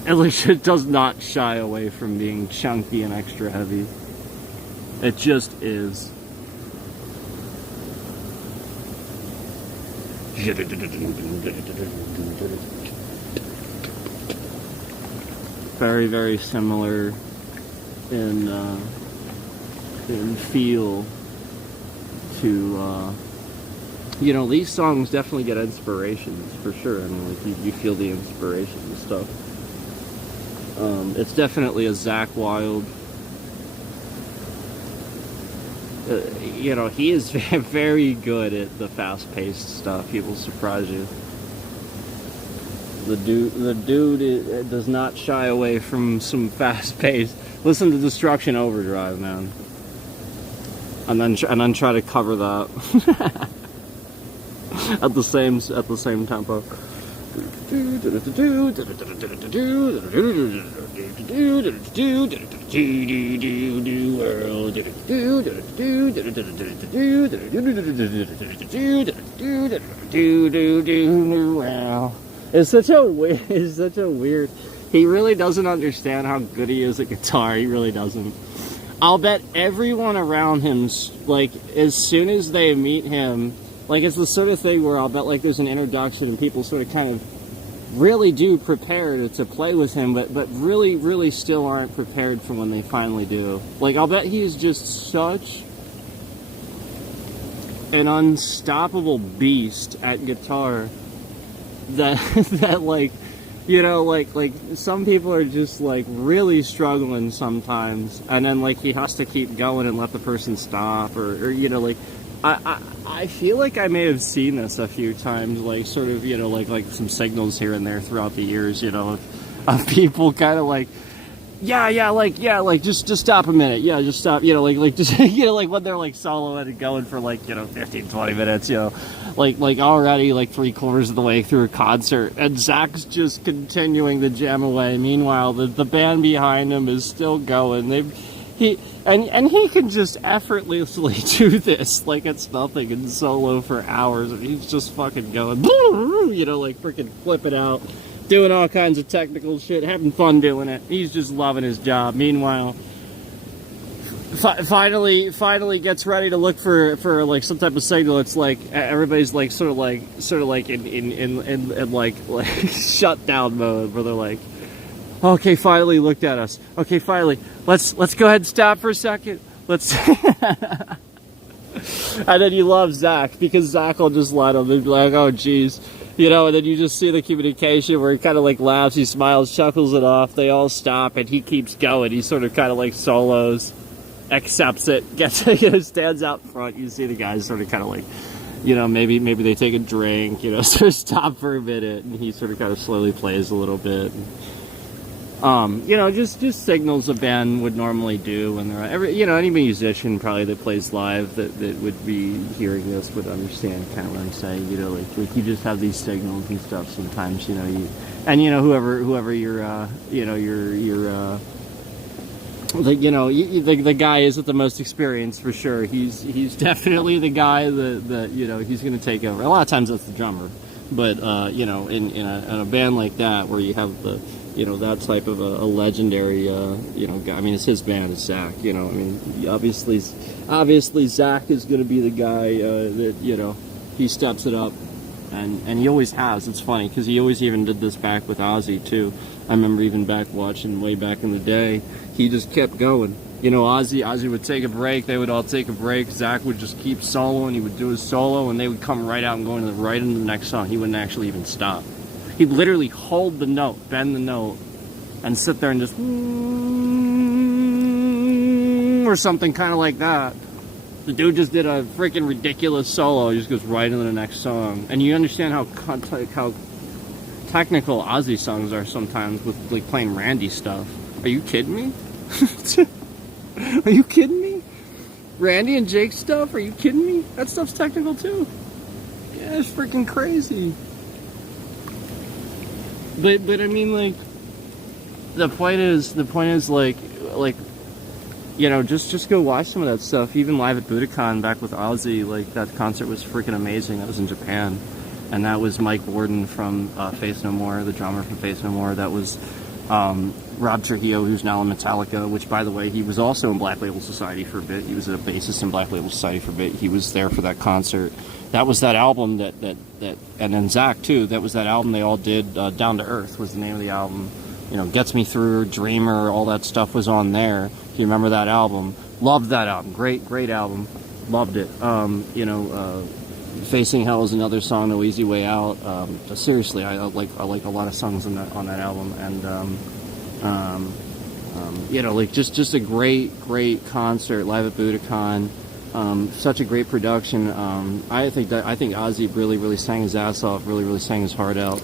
At least it does not shy away from being chunky and extra heavy. It just is. Very, very similar in feel to you know, these songs definitely get inspirations for sure. I mean, like, you feel the inspiration and stuff. It's definitely a Zakk Wylde. You know, he is very good at the fast-paced stuff. He will surprise you. The dude does not shy away from some fast-paced. Listen to Destruction Overdrive, man, and then try to cover that at the same tempo. It's such a weird. He really doesn't understand how good he is at guitar. He really doesn't. I'll bet everyone around him, like, as soon as they meet him, like, it's the sort of thing where I'll bet, like, there's an introduction and people sort of kind of really do prepare to play with him, but really, really still aren't prepared for when they finally do. Like, I'll bet he's just such an unstoppable beast at guitar that like, you know, like some people are just, like, really struggling sometimes, and then, like, he has to keep going and let the person stop, or you know, like, I feel like I may have seen this a few times, like, sort of, you know, like some signals here and there throughout the years, you know, of people kind of like, just stop a minute, just stop, you know, like just, you know, like when they're, like, soloing and going for, like, you know, 15, 20 minutes, you know, like already, like, 3/4 of the way through a concert, and Zakk's just continuing to jam away. Meanwhile, the band behind him is still going. He can just effortlessly do this like it's nothing in solo for hours, and he's just fucking going, you know, like freaking flipping out, doing all kinds of technical shit, having fun doing it. He's just loving his job. Meanwhile, finally gets ready to look for like some type of signal. It's like everybody's like sort of like in like shutdown mode, where they're like, okay, finally looked at us. Okay, finally, let's go ahead and stop for a second. Let's. And then you love Zach, because Zach will just let him and be like, oh geez, you know, and then you just see the communication where he kind of like laughs, he smiles, chuckles it off, they all stop, and he keeps going. He sort of kind of like solos, accepts it, gets, you know, stands out front. You see the guys sort of kind of like, you know, maybe they take a drink, you know, sort of stop for a minute, and he sort of kind of slowly plays a little bit. You know, just signals a band would normally do when they're you know, any musician probably that plays live that would be hearing this would understand kind of what I'm saying. You know, like you just have these signals and stuff sometimes. You know, you know whoever your you know your the guy is with the most experience for sure. He's definitely the guy that you know, he's going to take over. A lot of times that's the drummer, but you know, in a band like that where you have the, you know, that type of a legendary, you know, guy. I mean, it's his band, it's Zach, you know. I mean, obviously Zach is going to be the guy that, you know, he steps it up, and he always has. It's funny, because he always even did this back with Ozzy, too. I remember even back watching way back in the day, he just kept going. You know, Ozzy would take a break, they would all take a break, Zach would just keep soloing, he would do his solo, and they would come right out and go right into the next song. He wouldn't actually even stop. He'd literally hold the note, bend the note, and sit there and just or something kind of like that. The dude just did a freaking ridiculous solo. He just goes right into the next song. And you understand how technical Ozzy songs are sometimes with like playing Randy stuff. Are you kidding me? Are you kidding me? Randy and Jake stuff? Are you kidding me? That stuff's technical too. Yeah, it's freaking crazy. But I mean, like, the point is like, you know, just go watch some of that stuff. Even live at Budokan back with Ozzy, like, that concert was freaking amazing. That was in Japan, and that was Mike Borden from Faith No More, the drummer from Faith No More. That was Rob Trujillo, who's now in Metallica, which, by the way, he was also in Black Label Society for a bit. He was a bassist in Black Label Society for a bit. He was there for that concert. That was that album that and then Zach too, that was that album they all did, Down to Earth was the name of the album. You know, Gets Me Through, Dreamer, all that stuff was on there. If you remember that album. Loved that album. Great album. Loved it. You know, Facing Hell is another song, No Easy Way Out. Seriously, I like a lot of songs on that album, and you know, like just a great concert live at Budokan. Such a great production. I think Ozzy really sang his ass off, really sang his heart out.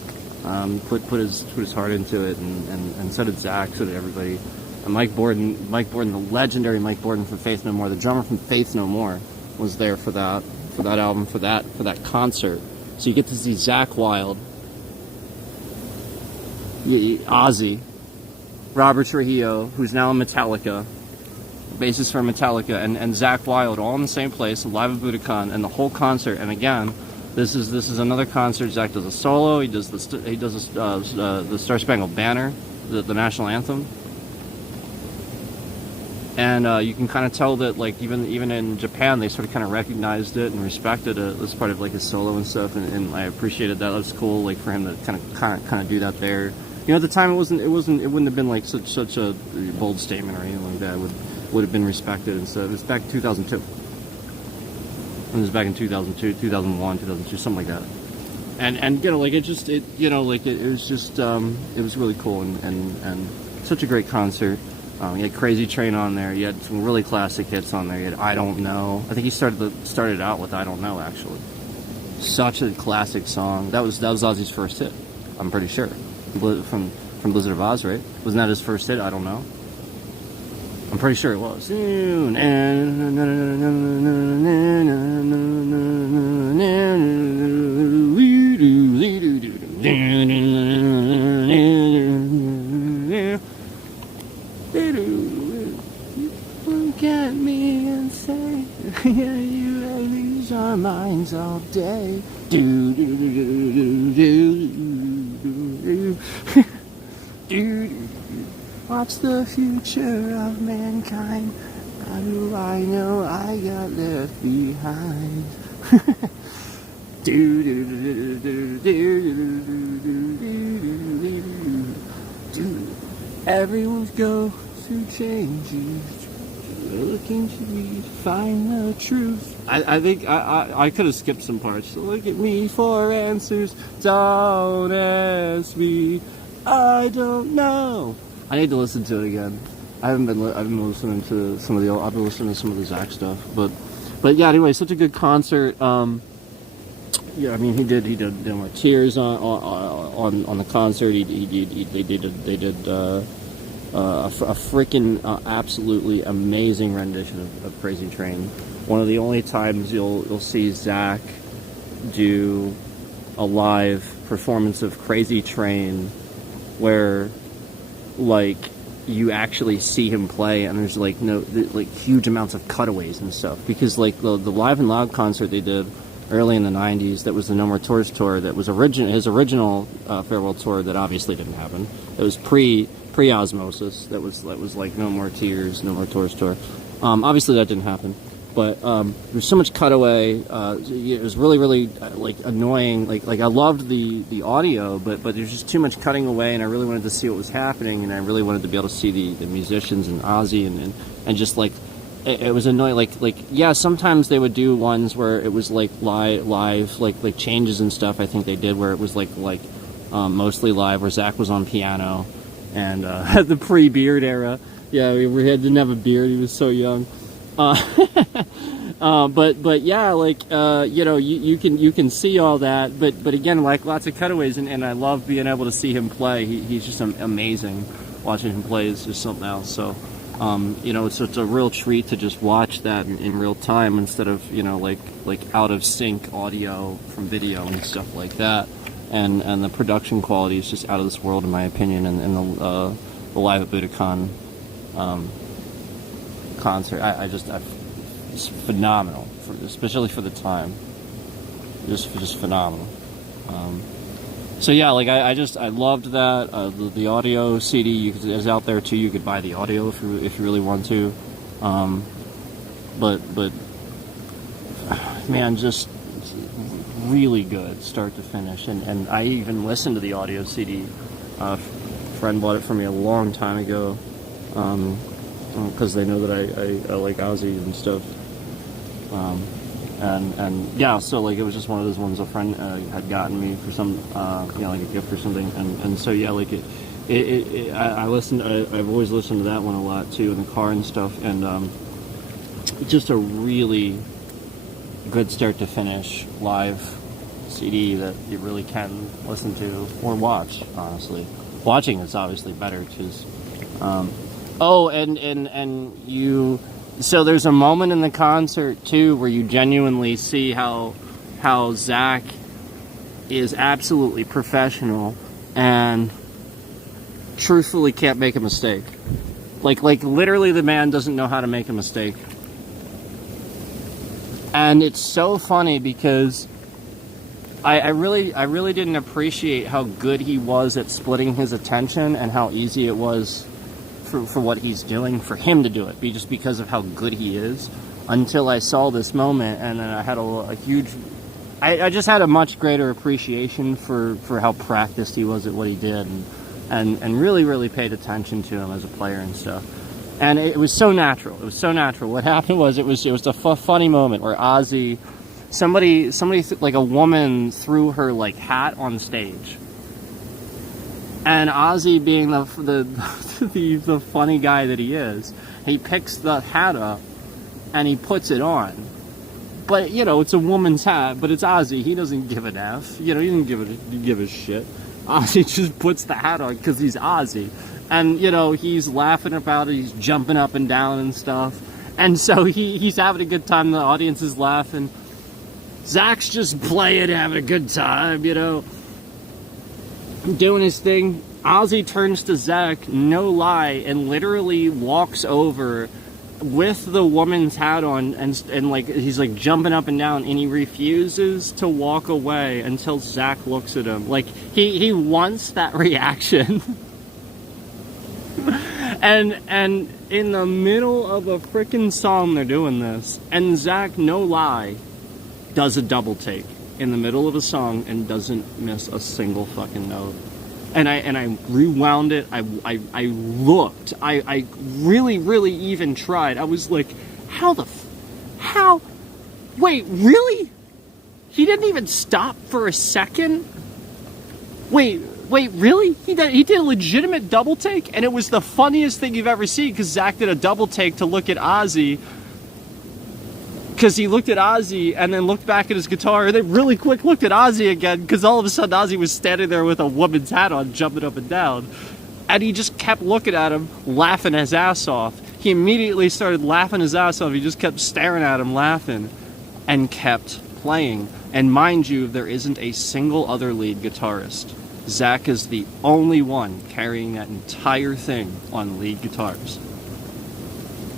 Put his heart into it, and so did Zach, so did everybody. And Mike Borden, the legendary Mike Borden from Faith No More, the drummer from Faith No More, was there for that album, for that concert. So you get to see Zach Wilde, Ozzy, Robert Trujillo, who's now in Metallica, bassist for Metallica, and Zach Wilde, all in the same place, live at Budokan, and the whole concert. And again, this is another concert. Zach does a solo. He does the Star Spangled Banner, the national anthem, and you can kind of tell that, like, even in Japan, they sort of kind of recognized it and respected it as part of like his solo and stuff. And I appreciated that. That was cool, like, for him to kind of do that there. You know, at the time, it wouldn't have been like such a bold statement or anything like that. It would have been respected and stuff. It was back in 2002. It was back in 2002, 2001, 2002, something like that. And you know, like, it was just it was really cool and such a great concert. You had Crazy Train on there. You had some really classic hits on there. You had I Don't Know. I think he started out with I Don't Know, actually. Such a classic song. That was Ozzy's first hit, I'm pretty sure. From Blizzard of Oz, right? Wasn't that his first hit? I Don't Know. I'm pretty sure it was. Look at me and say, yeah, you lose our minds all day. What's the future of mankind? How do I know I got left behind? Everyone's go to change. Looking to find the truth. I think I could have skipped some parts. Look at me for answers. Don't ask me. I don't know. I need to listen to it again. I've been listening to some of the I've been listening to some of the Zach stuff, but yeah. Anyway, such a good concert. Yeah, I mean he did my tears on the concert. They did a freaking absolutely amazing rendition of Crazy Train. One of the only times you'll see Zach do a live performance of Crazy Train where like you actually see him play and there's like huge amounts of cutaways and stuff, because like the Live and Loud concert they did early in the 90s, that was the No More Tours tour, that was his original farewell tour that obviously didn't happen. It was pre-Osmosis, that was like No More Tears, No More Tours tour. Obviously that didn't happen, but there's so much cutaway. It was really like annoying. Like I loved the audio, but there's just too much cutting away, and I really wanted to see what was happening, and I really wanted to be able to see the musicians and Ozzy and just like it was annoying. Like yeah, sometimes they would do ones where it was like live like changes and stuff. I think they did where it was like mostly live, where Zach was on piano, and had the pre-beard era. Yeah, he didn't have a beard. He was so young. But yeah, like you know, you can see all that, but again, like lots of cutaways, and I love being able to see him play. He's just amazing. Watching him play is just something else. So you know, it's a real treat to just watch that in real time instead of, you know, like out of sync audio from video and stuff like that. And the production quality is just out of this world in my opinion. And the Live at Budokan concert, it's phenomenal, especially for the time. Just phenomenal. So yeah, like I loved that. The audio CD is out there too. You could buy the audio if you really want to. But man, just really good start to finish. And I even listened to the audio CD. A friend bought it for me a long time ago, because they know that I like Ozzy and stuff. And yeah, so like it was just one of those ones a friend had gotten me for some, you know, like a gift or something, and so yeah, like I listened. I've always listened to that one a lot too in the car and stuff, and just a really good start to finish live CD that you really can listen to or watch. Honestly, watching is obviously better because. Oh, and you. So there's a moment in the concert too where you genuinely see how Zach is absolutely professional and truthfully can't make a mistake. Like literally the man doesn't know how to make a mistake. And it's so funny because I really didn't appreciate how good he was at splitting his attention and how easy it was for what he's doing, for him to do it, just because of how good he is, until I saw this moment, and then I had a huge... I just had a much greater appreciation for how practiced he was at what he did, and really paid attention to him as a player and stuff. And it was so natural. It was so natural. What happened was it was a funny moment where Ozzy... Somebody like a woman threw her like hat on stage. And Ozzy, being the funny guy that he is, he picks the hat up and he puts it on. But you know, it's a woman's hat, but it's Ozzy. He doesn't give an F. You know, he doesn't give a shit. Ozzy just puts the hat on because he's Ozzy, and you know, he's laughing about it. He's jumping up and down and stuff, and so he's having a good time. The audience is laughing. Zach's just playing, having a good time, you know. Doing his thing. Ozzy turns to Zach, no lie, and literally walks over with the woman's hat on, and like he's like jumping up and down, and he refuses to walk away until Zach looks at him. Like he wants that reaction. and in the middle of a freaking song they're doing this, and Zach, no lie, does a double take in the middle of a song and doesn't miss a single fucking note. And I rewound it. I looked. I really even tried. I was like, how? Wait, really? He didn't even stop for a second? Wait, really? He did a legitimate double take, and it was the funniest thing you've ever seen, because Zach did a double take to look at Ozzy. Because he looked at Ozzy and then looked back at his guitar, and then really quick looked at Ozzy again, because all of a sudden Ozzy was standing there with a woman's hat on, jumping up and down. And he just kept looking at him, laughing his ass off. He immediately started laughing his ass off. He just kept staring at him, laughing, and kept playing. And mind you, there isn't a single other lead guitarist. Zach is the only one carrying that entire thing on lead guitars.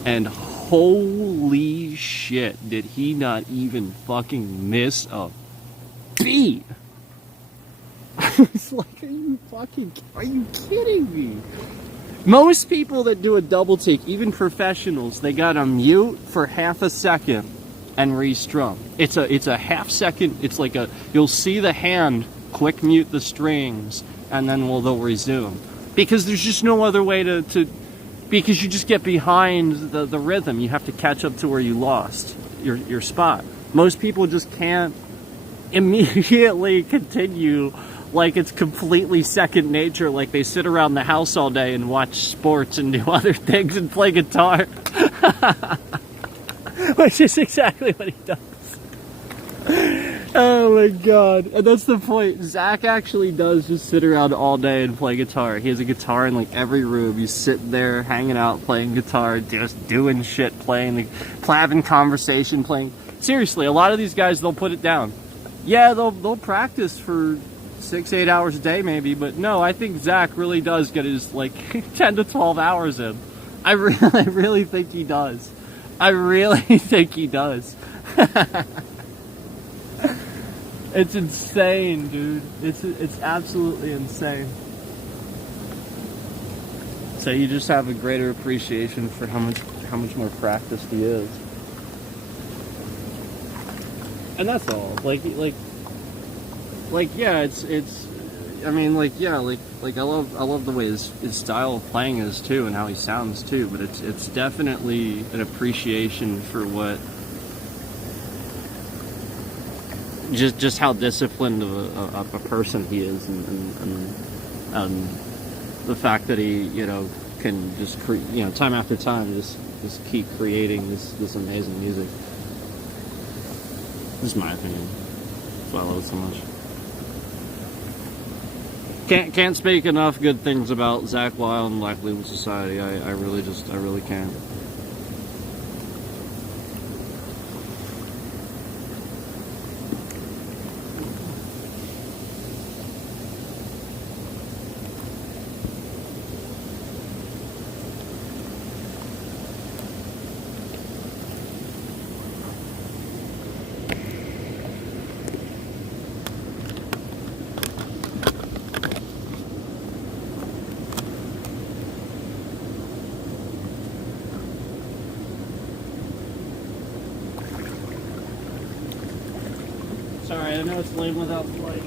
And holy shit, did he not even fucking miss a beat? I was like, are you kidding me? Most people that do a double take, even professionals, they gotta mute for half a second and restrum. It's a half second, it's like you'll see the hand quick mute the strings, and then they'll resume. Because there's just no other way to because you just get behind the rhythm. You have to catch up to where you lost your spot. Most people just can't immediately continue like it's completely second nature, like they sit around the house all day and watch sports and do other things and play guitar. Which is exactly what he does. Oh my god. And that's the point. Zach actually does just sit around all day and play guitar. He has a guitar in like every room. He's sitting there hanging out, playing guitar, just doing shit, having conversation, playing. Seriously, a lot of these guys, they'll put it down. Yeah, they'll practice for 6-8 hours a day maybe, but no, I think Zach really does get his like 10 to 12 hours in. I really think he does. I really think he does. It's insane, dude. It's absolutely insane. So you just have a greater appreciation for how much more practiced he is. And that's all. Like yeah, it's I mean, like yeah, like I love the way his style of playing is too, and how he sounds too, but it's definitely an appreciation for what just how disciplined of a person he is, and the fact that he, you know, can just time after time just keep creating this amazing music. This is my opinion. That's why I love it so much. Can't speak enough good things about Zakk Wylde and Black Label Society. I really can't. Sorry, I know it's lame without the light.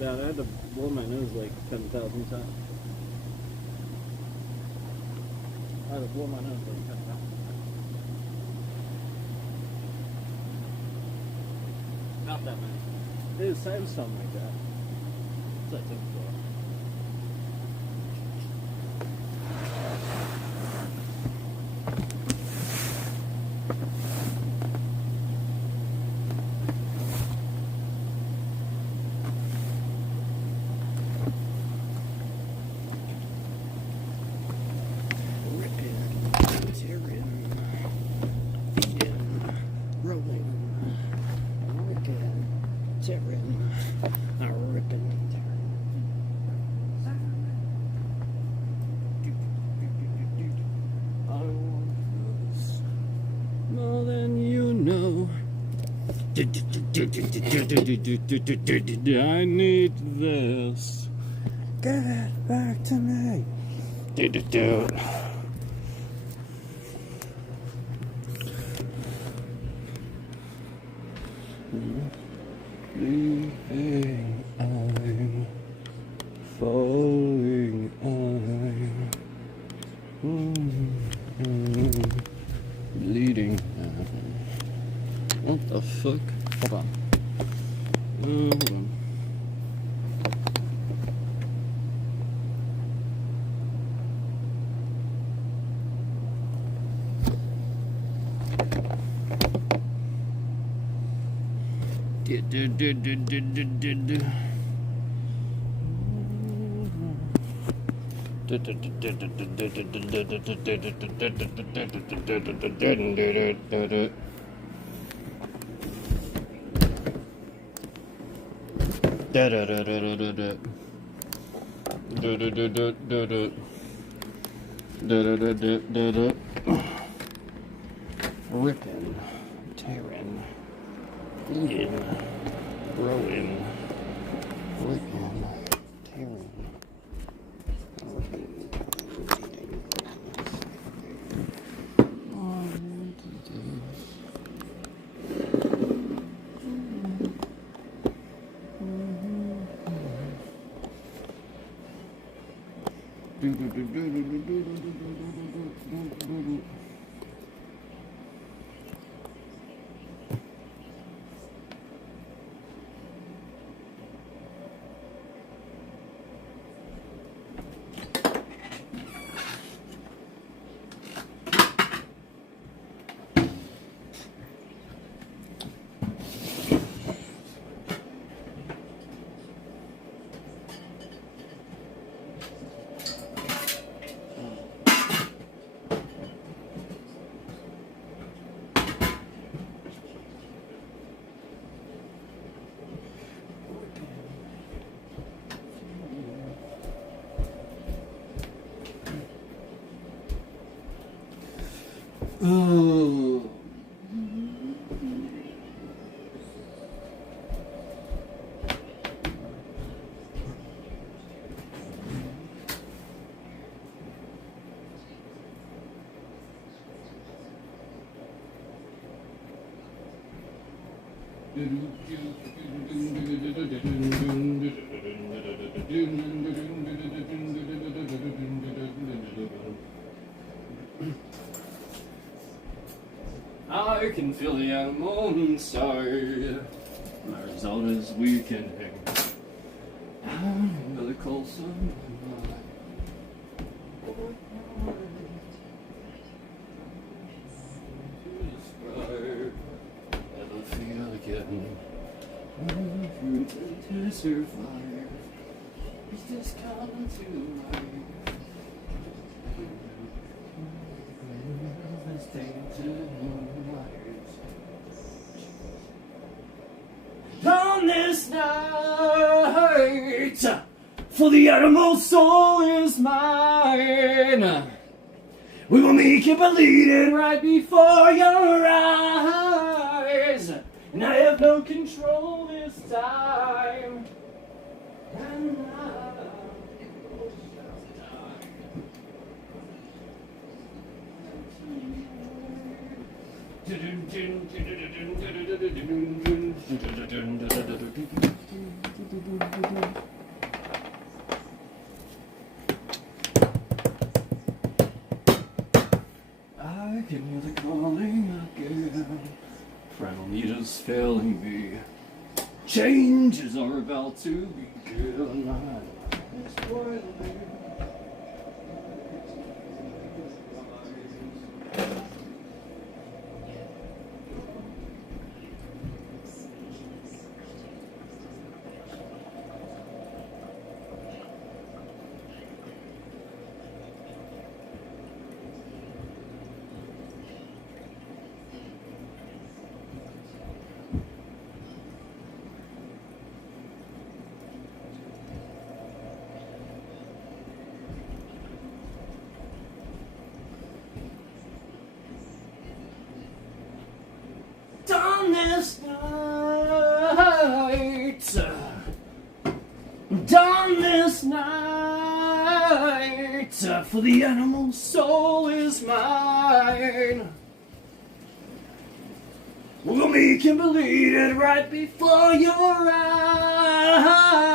that. I had to blow my nose like 10,000 times. I had to blow my nose like 10,000 times. Not that many. It is something like that. What's that thing for? More than you know. I need this. Get back to me. Leaving, I'm falling, I'm bleeding. What the fuck? Hold on. Hold on. Ripping, tearing, eating, growing, ripping, tearing. Oh. I can feel the animal inside. My result is weakening. I'm really cold sun. Never feel again. To survive. Is this coming to life? On this night, for the animal soul is mine. We will make it bleeding right before your eyes, and I have no control this time. And I Give me the calling again. Parameters failing me. Changes are about to begin. It's spoiling me. Darkness night, darkness night, for the animal soul is mine. We'll make him believe it right before your eyes,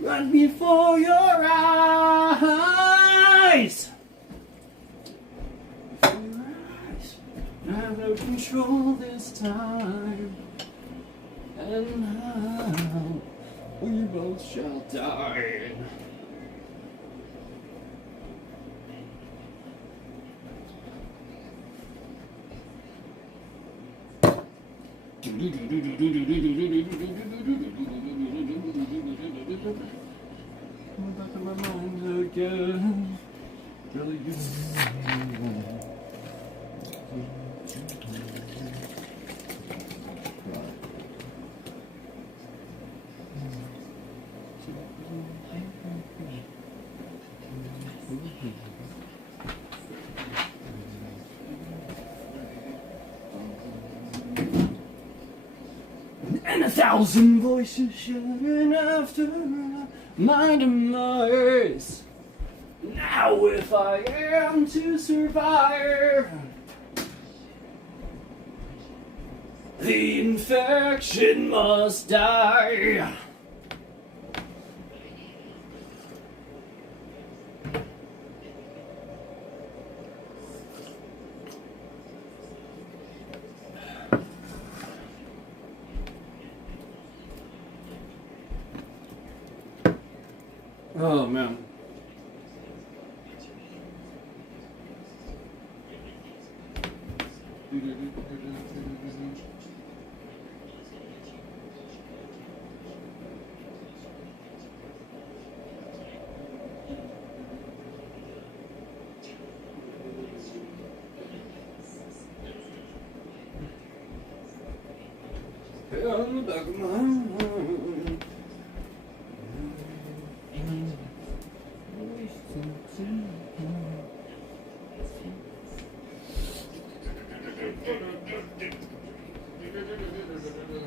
right before your eyes. I have no control this time, and now we both shall die. I'm back in my mind again. Really good. And 1,000 voices shouting after my demise. Now if I am to survive, the infection must die. Oh man. On the back of my mind.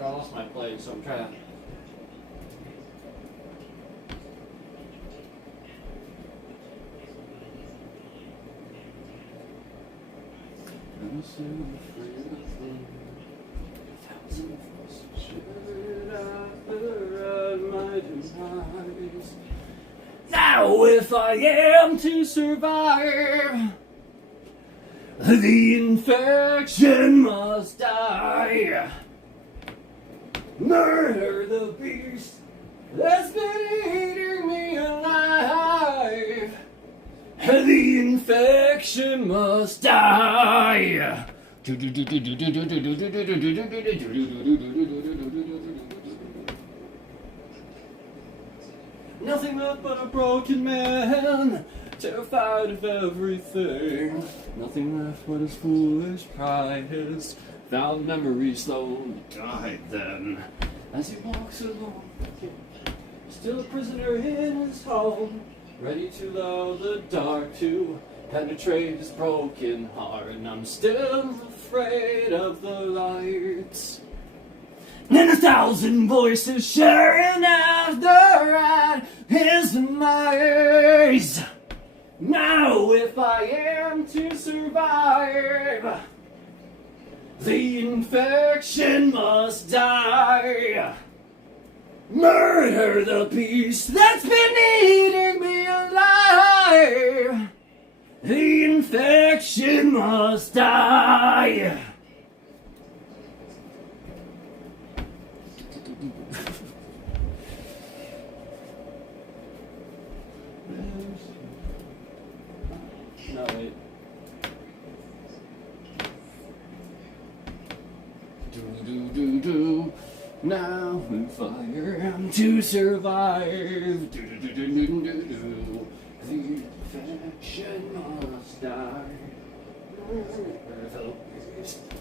I lost my place, so I'm trying to. I'm so afraid of them. 1,000 voices should after my demise. Now, if I am to survive, the infection must die. Murder the beast that's been eating me alive. The infection must die. Nothing left but a broken man, terrified of everything. Nothing left but his foolish pride, his found memories slowly died then. As he walks alone, still a prisoner in his home, ready to allow the dark to penetrate his broken heart. And I'm still afraid of the lights. And 1,000 voices sharing after at his demise. Now if I am to survive, the infection must die. Murder the beast that's been eating me alive. The infection must die. No, wait. Do. Now we fire to survive. Do. The infection must die.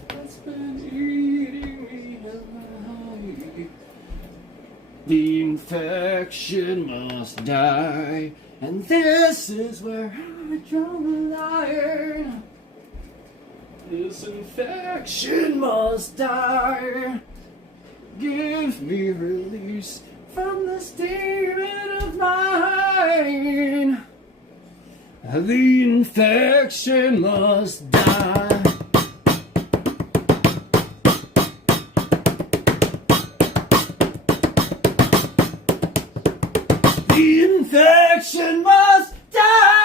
That's been eating me alive. The infection must die. And this is where I draw the line. This infection must die. Give me release from the demon of mine. The infection must die. The infection must die.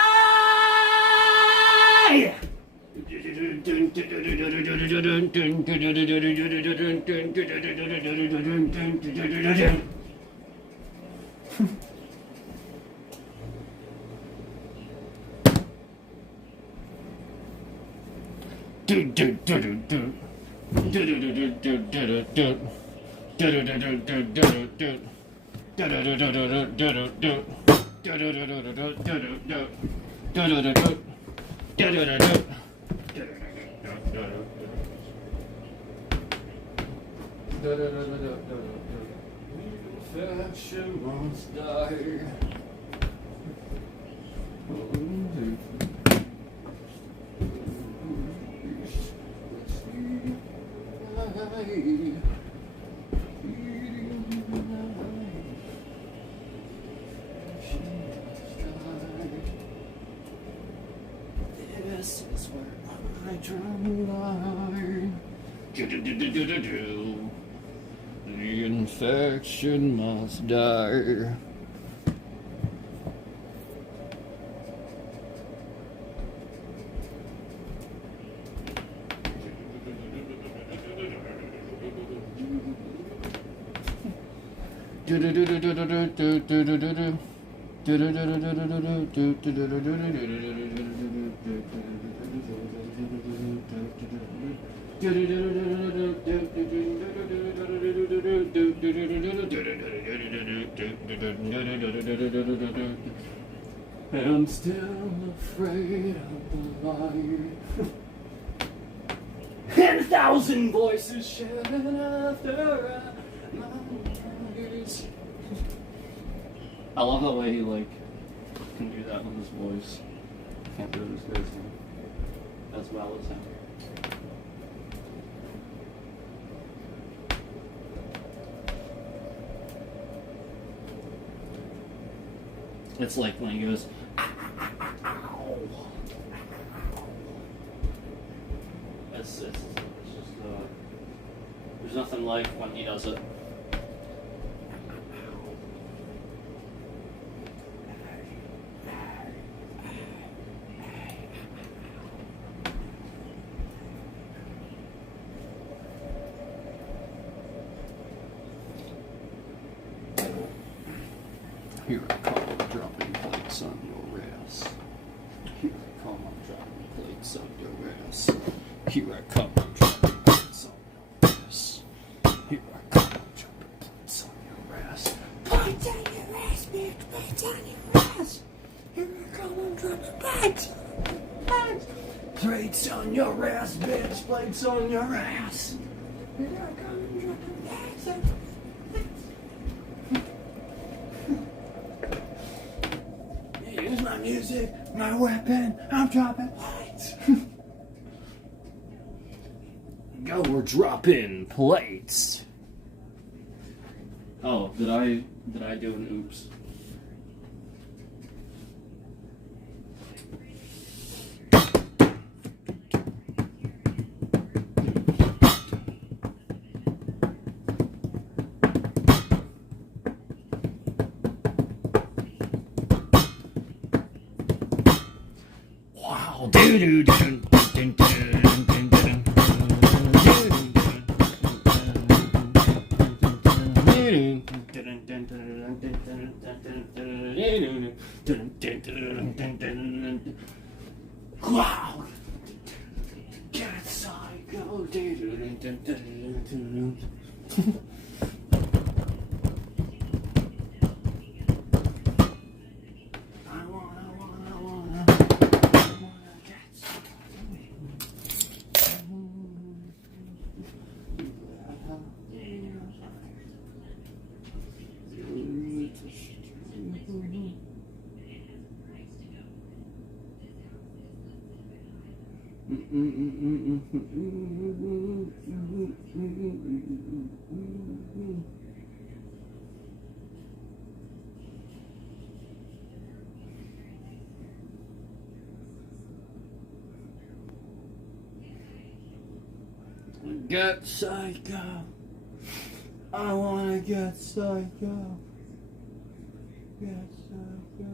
Infection must die. This is where I draw the line. The infection must die. I'm still afraid of the light. And 1,000 voices shouting after my ears. I love the way he can do that with his voice. Can't do it as good as him. As well as him. It's like when he goes, it's just, there's nothing like when he does it. Here I come, dropping plates on your ass. Here I come, I'm dropping plates on your ass. Here I come, I'm dropping plates on your ass. Here I come, I'm dropping plates on your ass. Plates on your ass, bitch, plates on your ass. Here I come, I'm dropping plates. Plates on your ass, bitch, plates on your ass. Here I come, I'm dropping plates. Use my music, my weapon, I'm dropping plates. Go, we're dropping plates. Oh, did I do an oops? Wow. Do do do do do do Wow. Get psycho. I wanna get Get psycho. I wanna get psycho. Get psycho.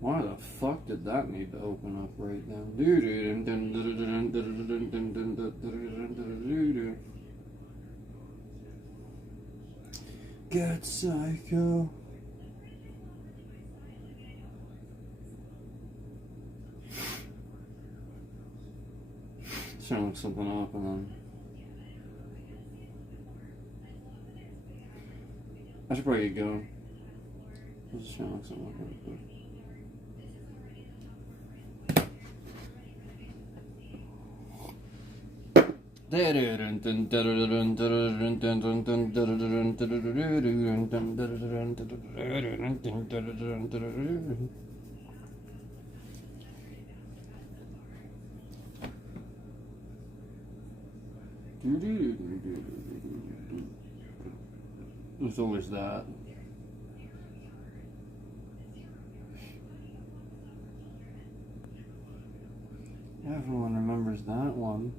Why the fuck did that need to open up right now? Get psycho. Trying to look something up and then I should probably get going. I was just trying to look something up really quick. There's always that. Everyone remembers that one.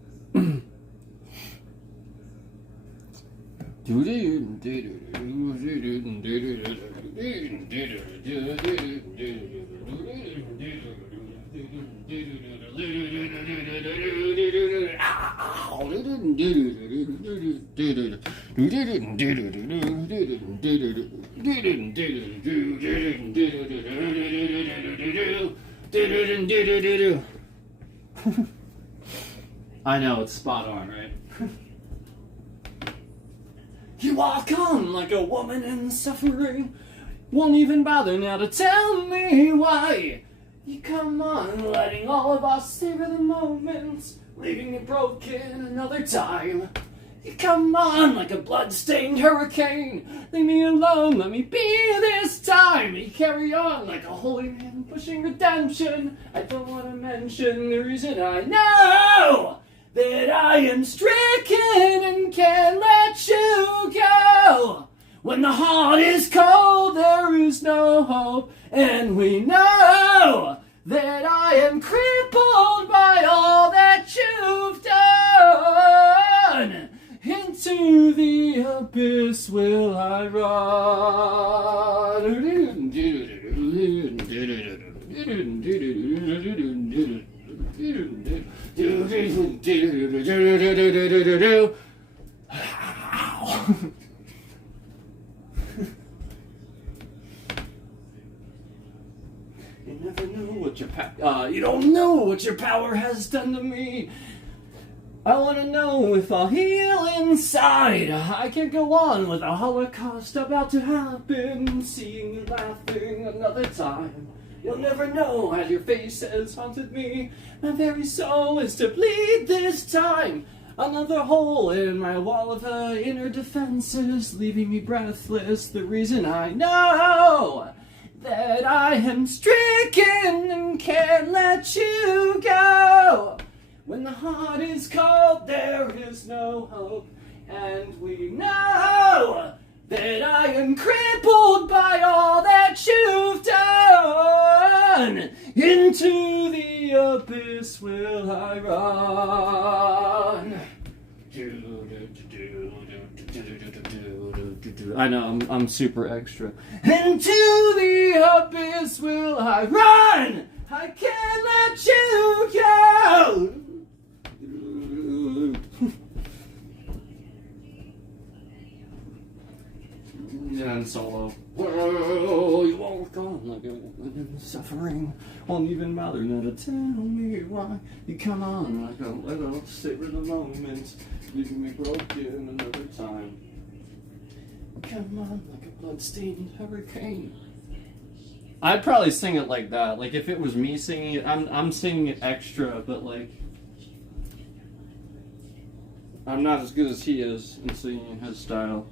I know, it's spot on, right? You walk on like a woman in suffering. Won't even bother now to tell me why. You come on, letting all of us savor the moment, leaving it broken another time. You come on like a blood-stained hurricane. Leave me alone, let me be this time. You carry on like a holy man pushing redemption. I don't want to mention the reason I know that I am stricken and can't let you go. When the heart is cold, there is no hope, and we know that I am crippled by all that you've done. Into the abyss will I run. You never know what your you don't know what your power has done to me. I want to know if I'll heal inside. I can't go on with a Holocaust about to happen. Seeing you laughing another time. You'll never know how your face has haunted me. My very soul is to bleed this time. Another hole in my wall of inner defenses, leaving me breathless. The reason I know that I am stricken and can't let you go. When the heart is cold, there is no hope, and we know that I am crippled by all that you've done. Into the abyss will I run. I know, I'm super extra. Into the abyss will I run. violin solo. Whoa, you walk on like a woman in suffering. Won't even bother now to tell me why. You come on like a little savor the moment, leaving me broken another time. Come on like a bloodstained hurricane. I'd probably sing it like that. Like if it was me singing it, I'm singing it extra, but like I'm not as good as he is in singing in his style.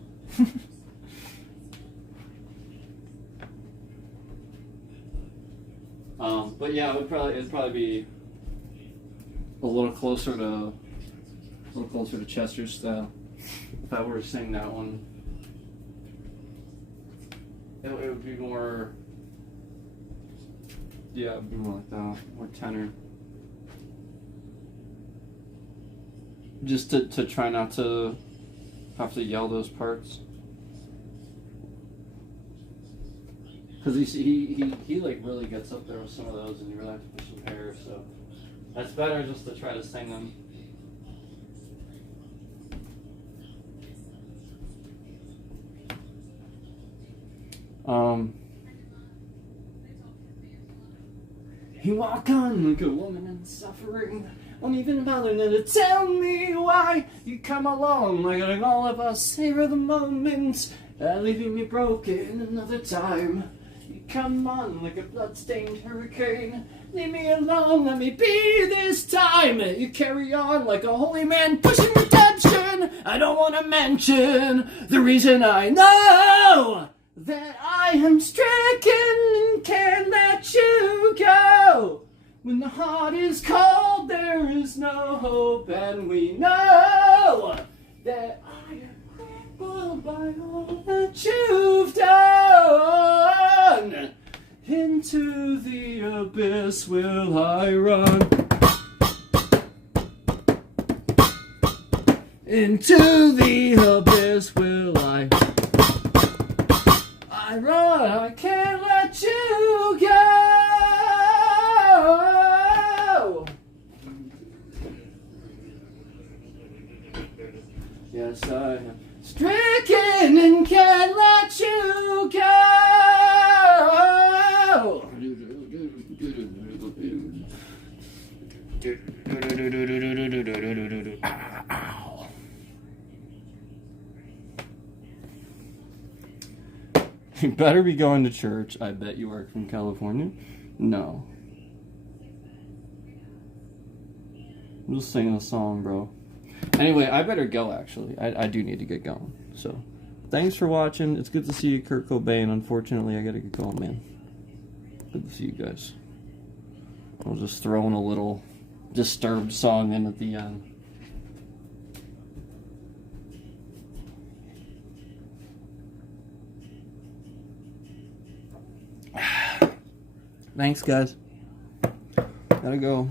But yeah, it'd probably be a little closer to Chester's style if I were to sing that one. It would be more, yeah, it'd be more like that, more tenor. Just to try not to have to yell those parts. Because he like really gets up there with some of those, and you really have to push some hair, so that's better just to try to sing them. You walk on like a woman in suffering. Won't even bother to tell me why. You come along like all of us savor the moment, leaving me broken another time. You come on like a bloodstained hurricane. Leave me alone, let me be this time. You carry on like a holy man pushing redemption. I don't want to mention the reason I know that I am stricken and can't let you go. When the heart is cold, there is no hope, and we know that I am crippled by all that you've done. Into the abyss will I run. Into the abyss will I run. I can't let you go. Yes, I am stricken and can't let you go. Ow. You better be going to church. I bet you are from California. No. I'm just singing a song, bro. Anyway, I better go, actually. I do need to get going. So, thanks for watching. It's good to see you, Kurt Cobain. Unfortunately, I gotta get going, man. Good to see you guys. I'll just throw in a little Disturbed song in at the end. Thanks, guys. Gotta go.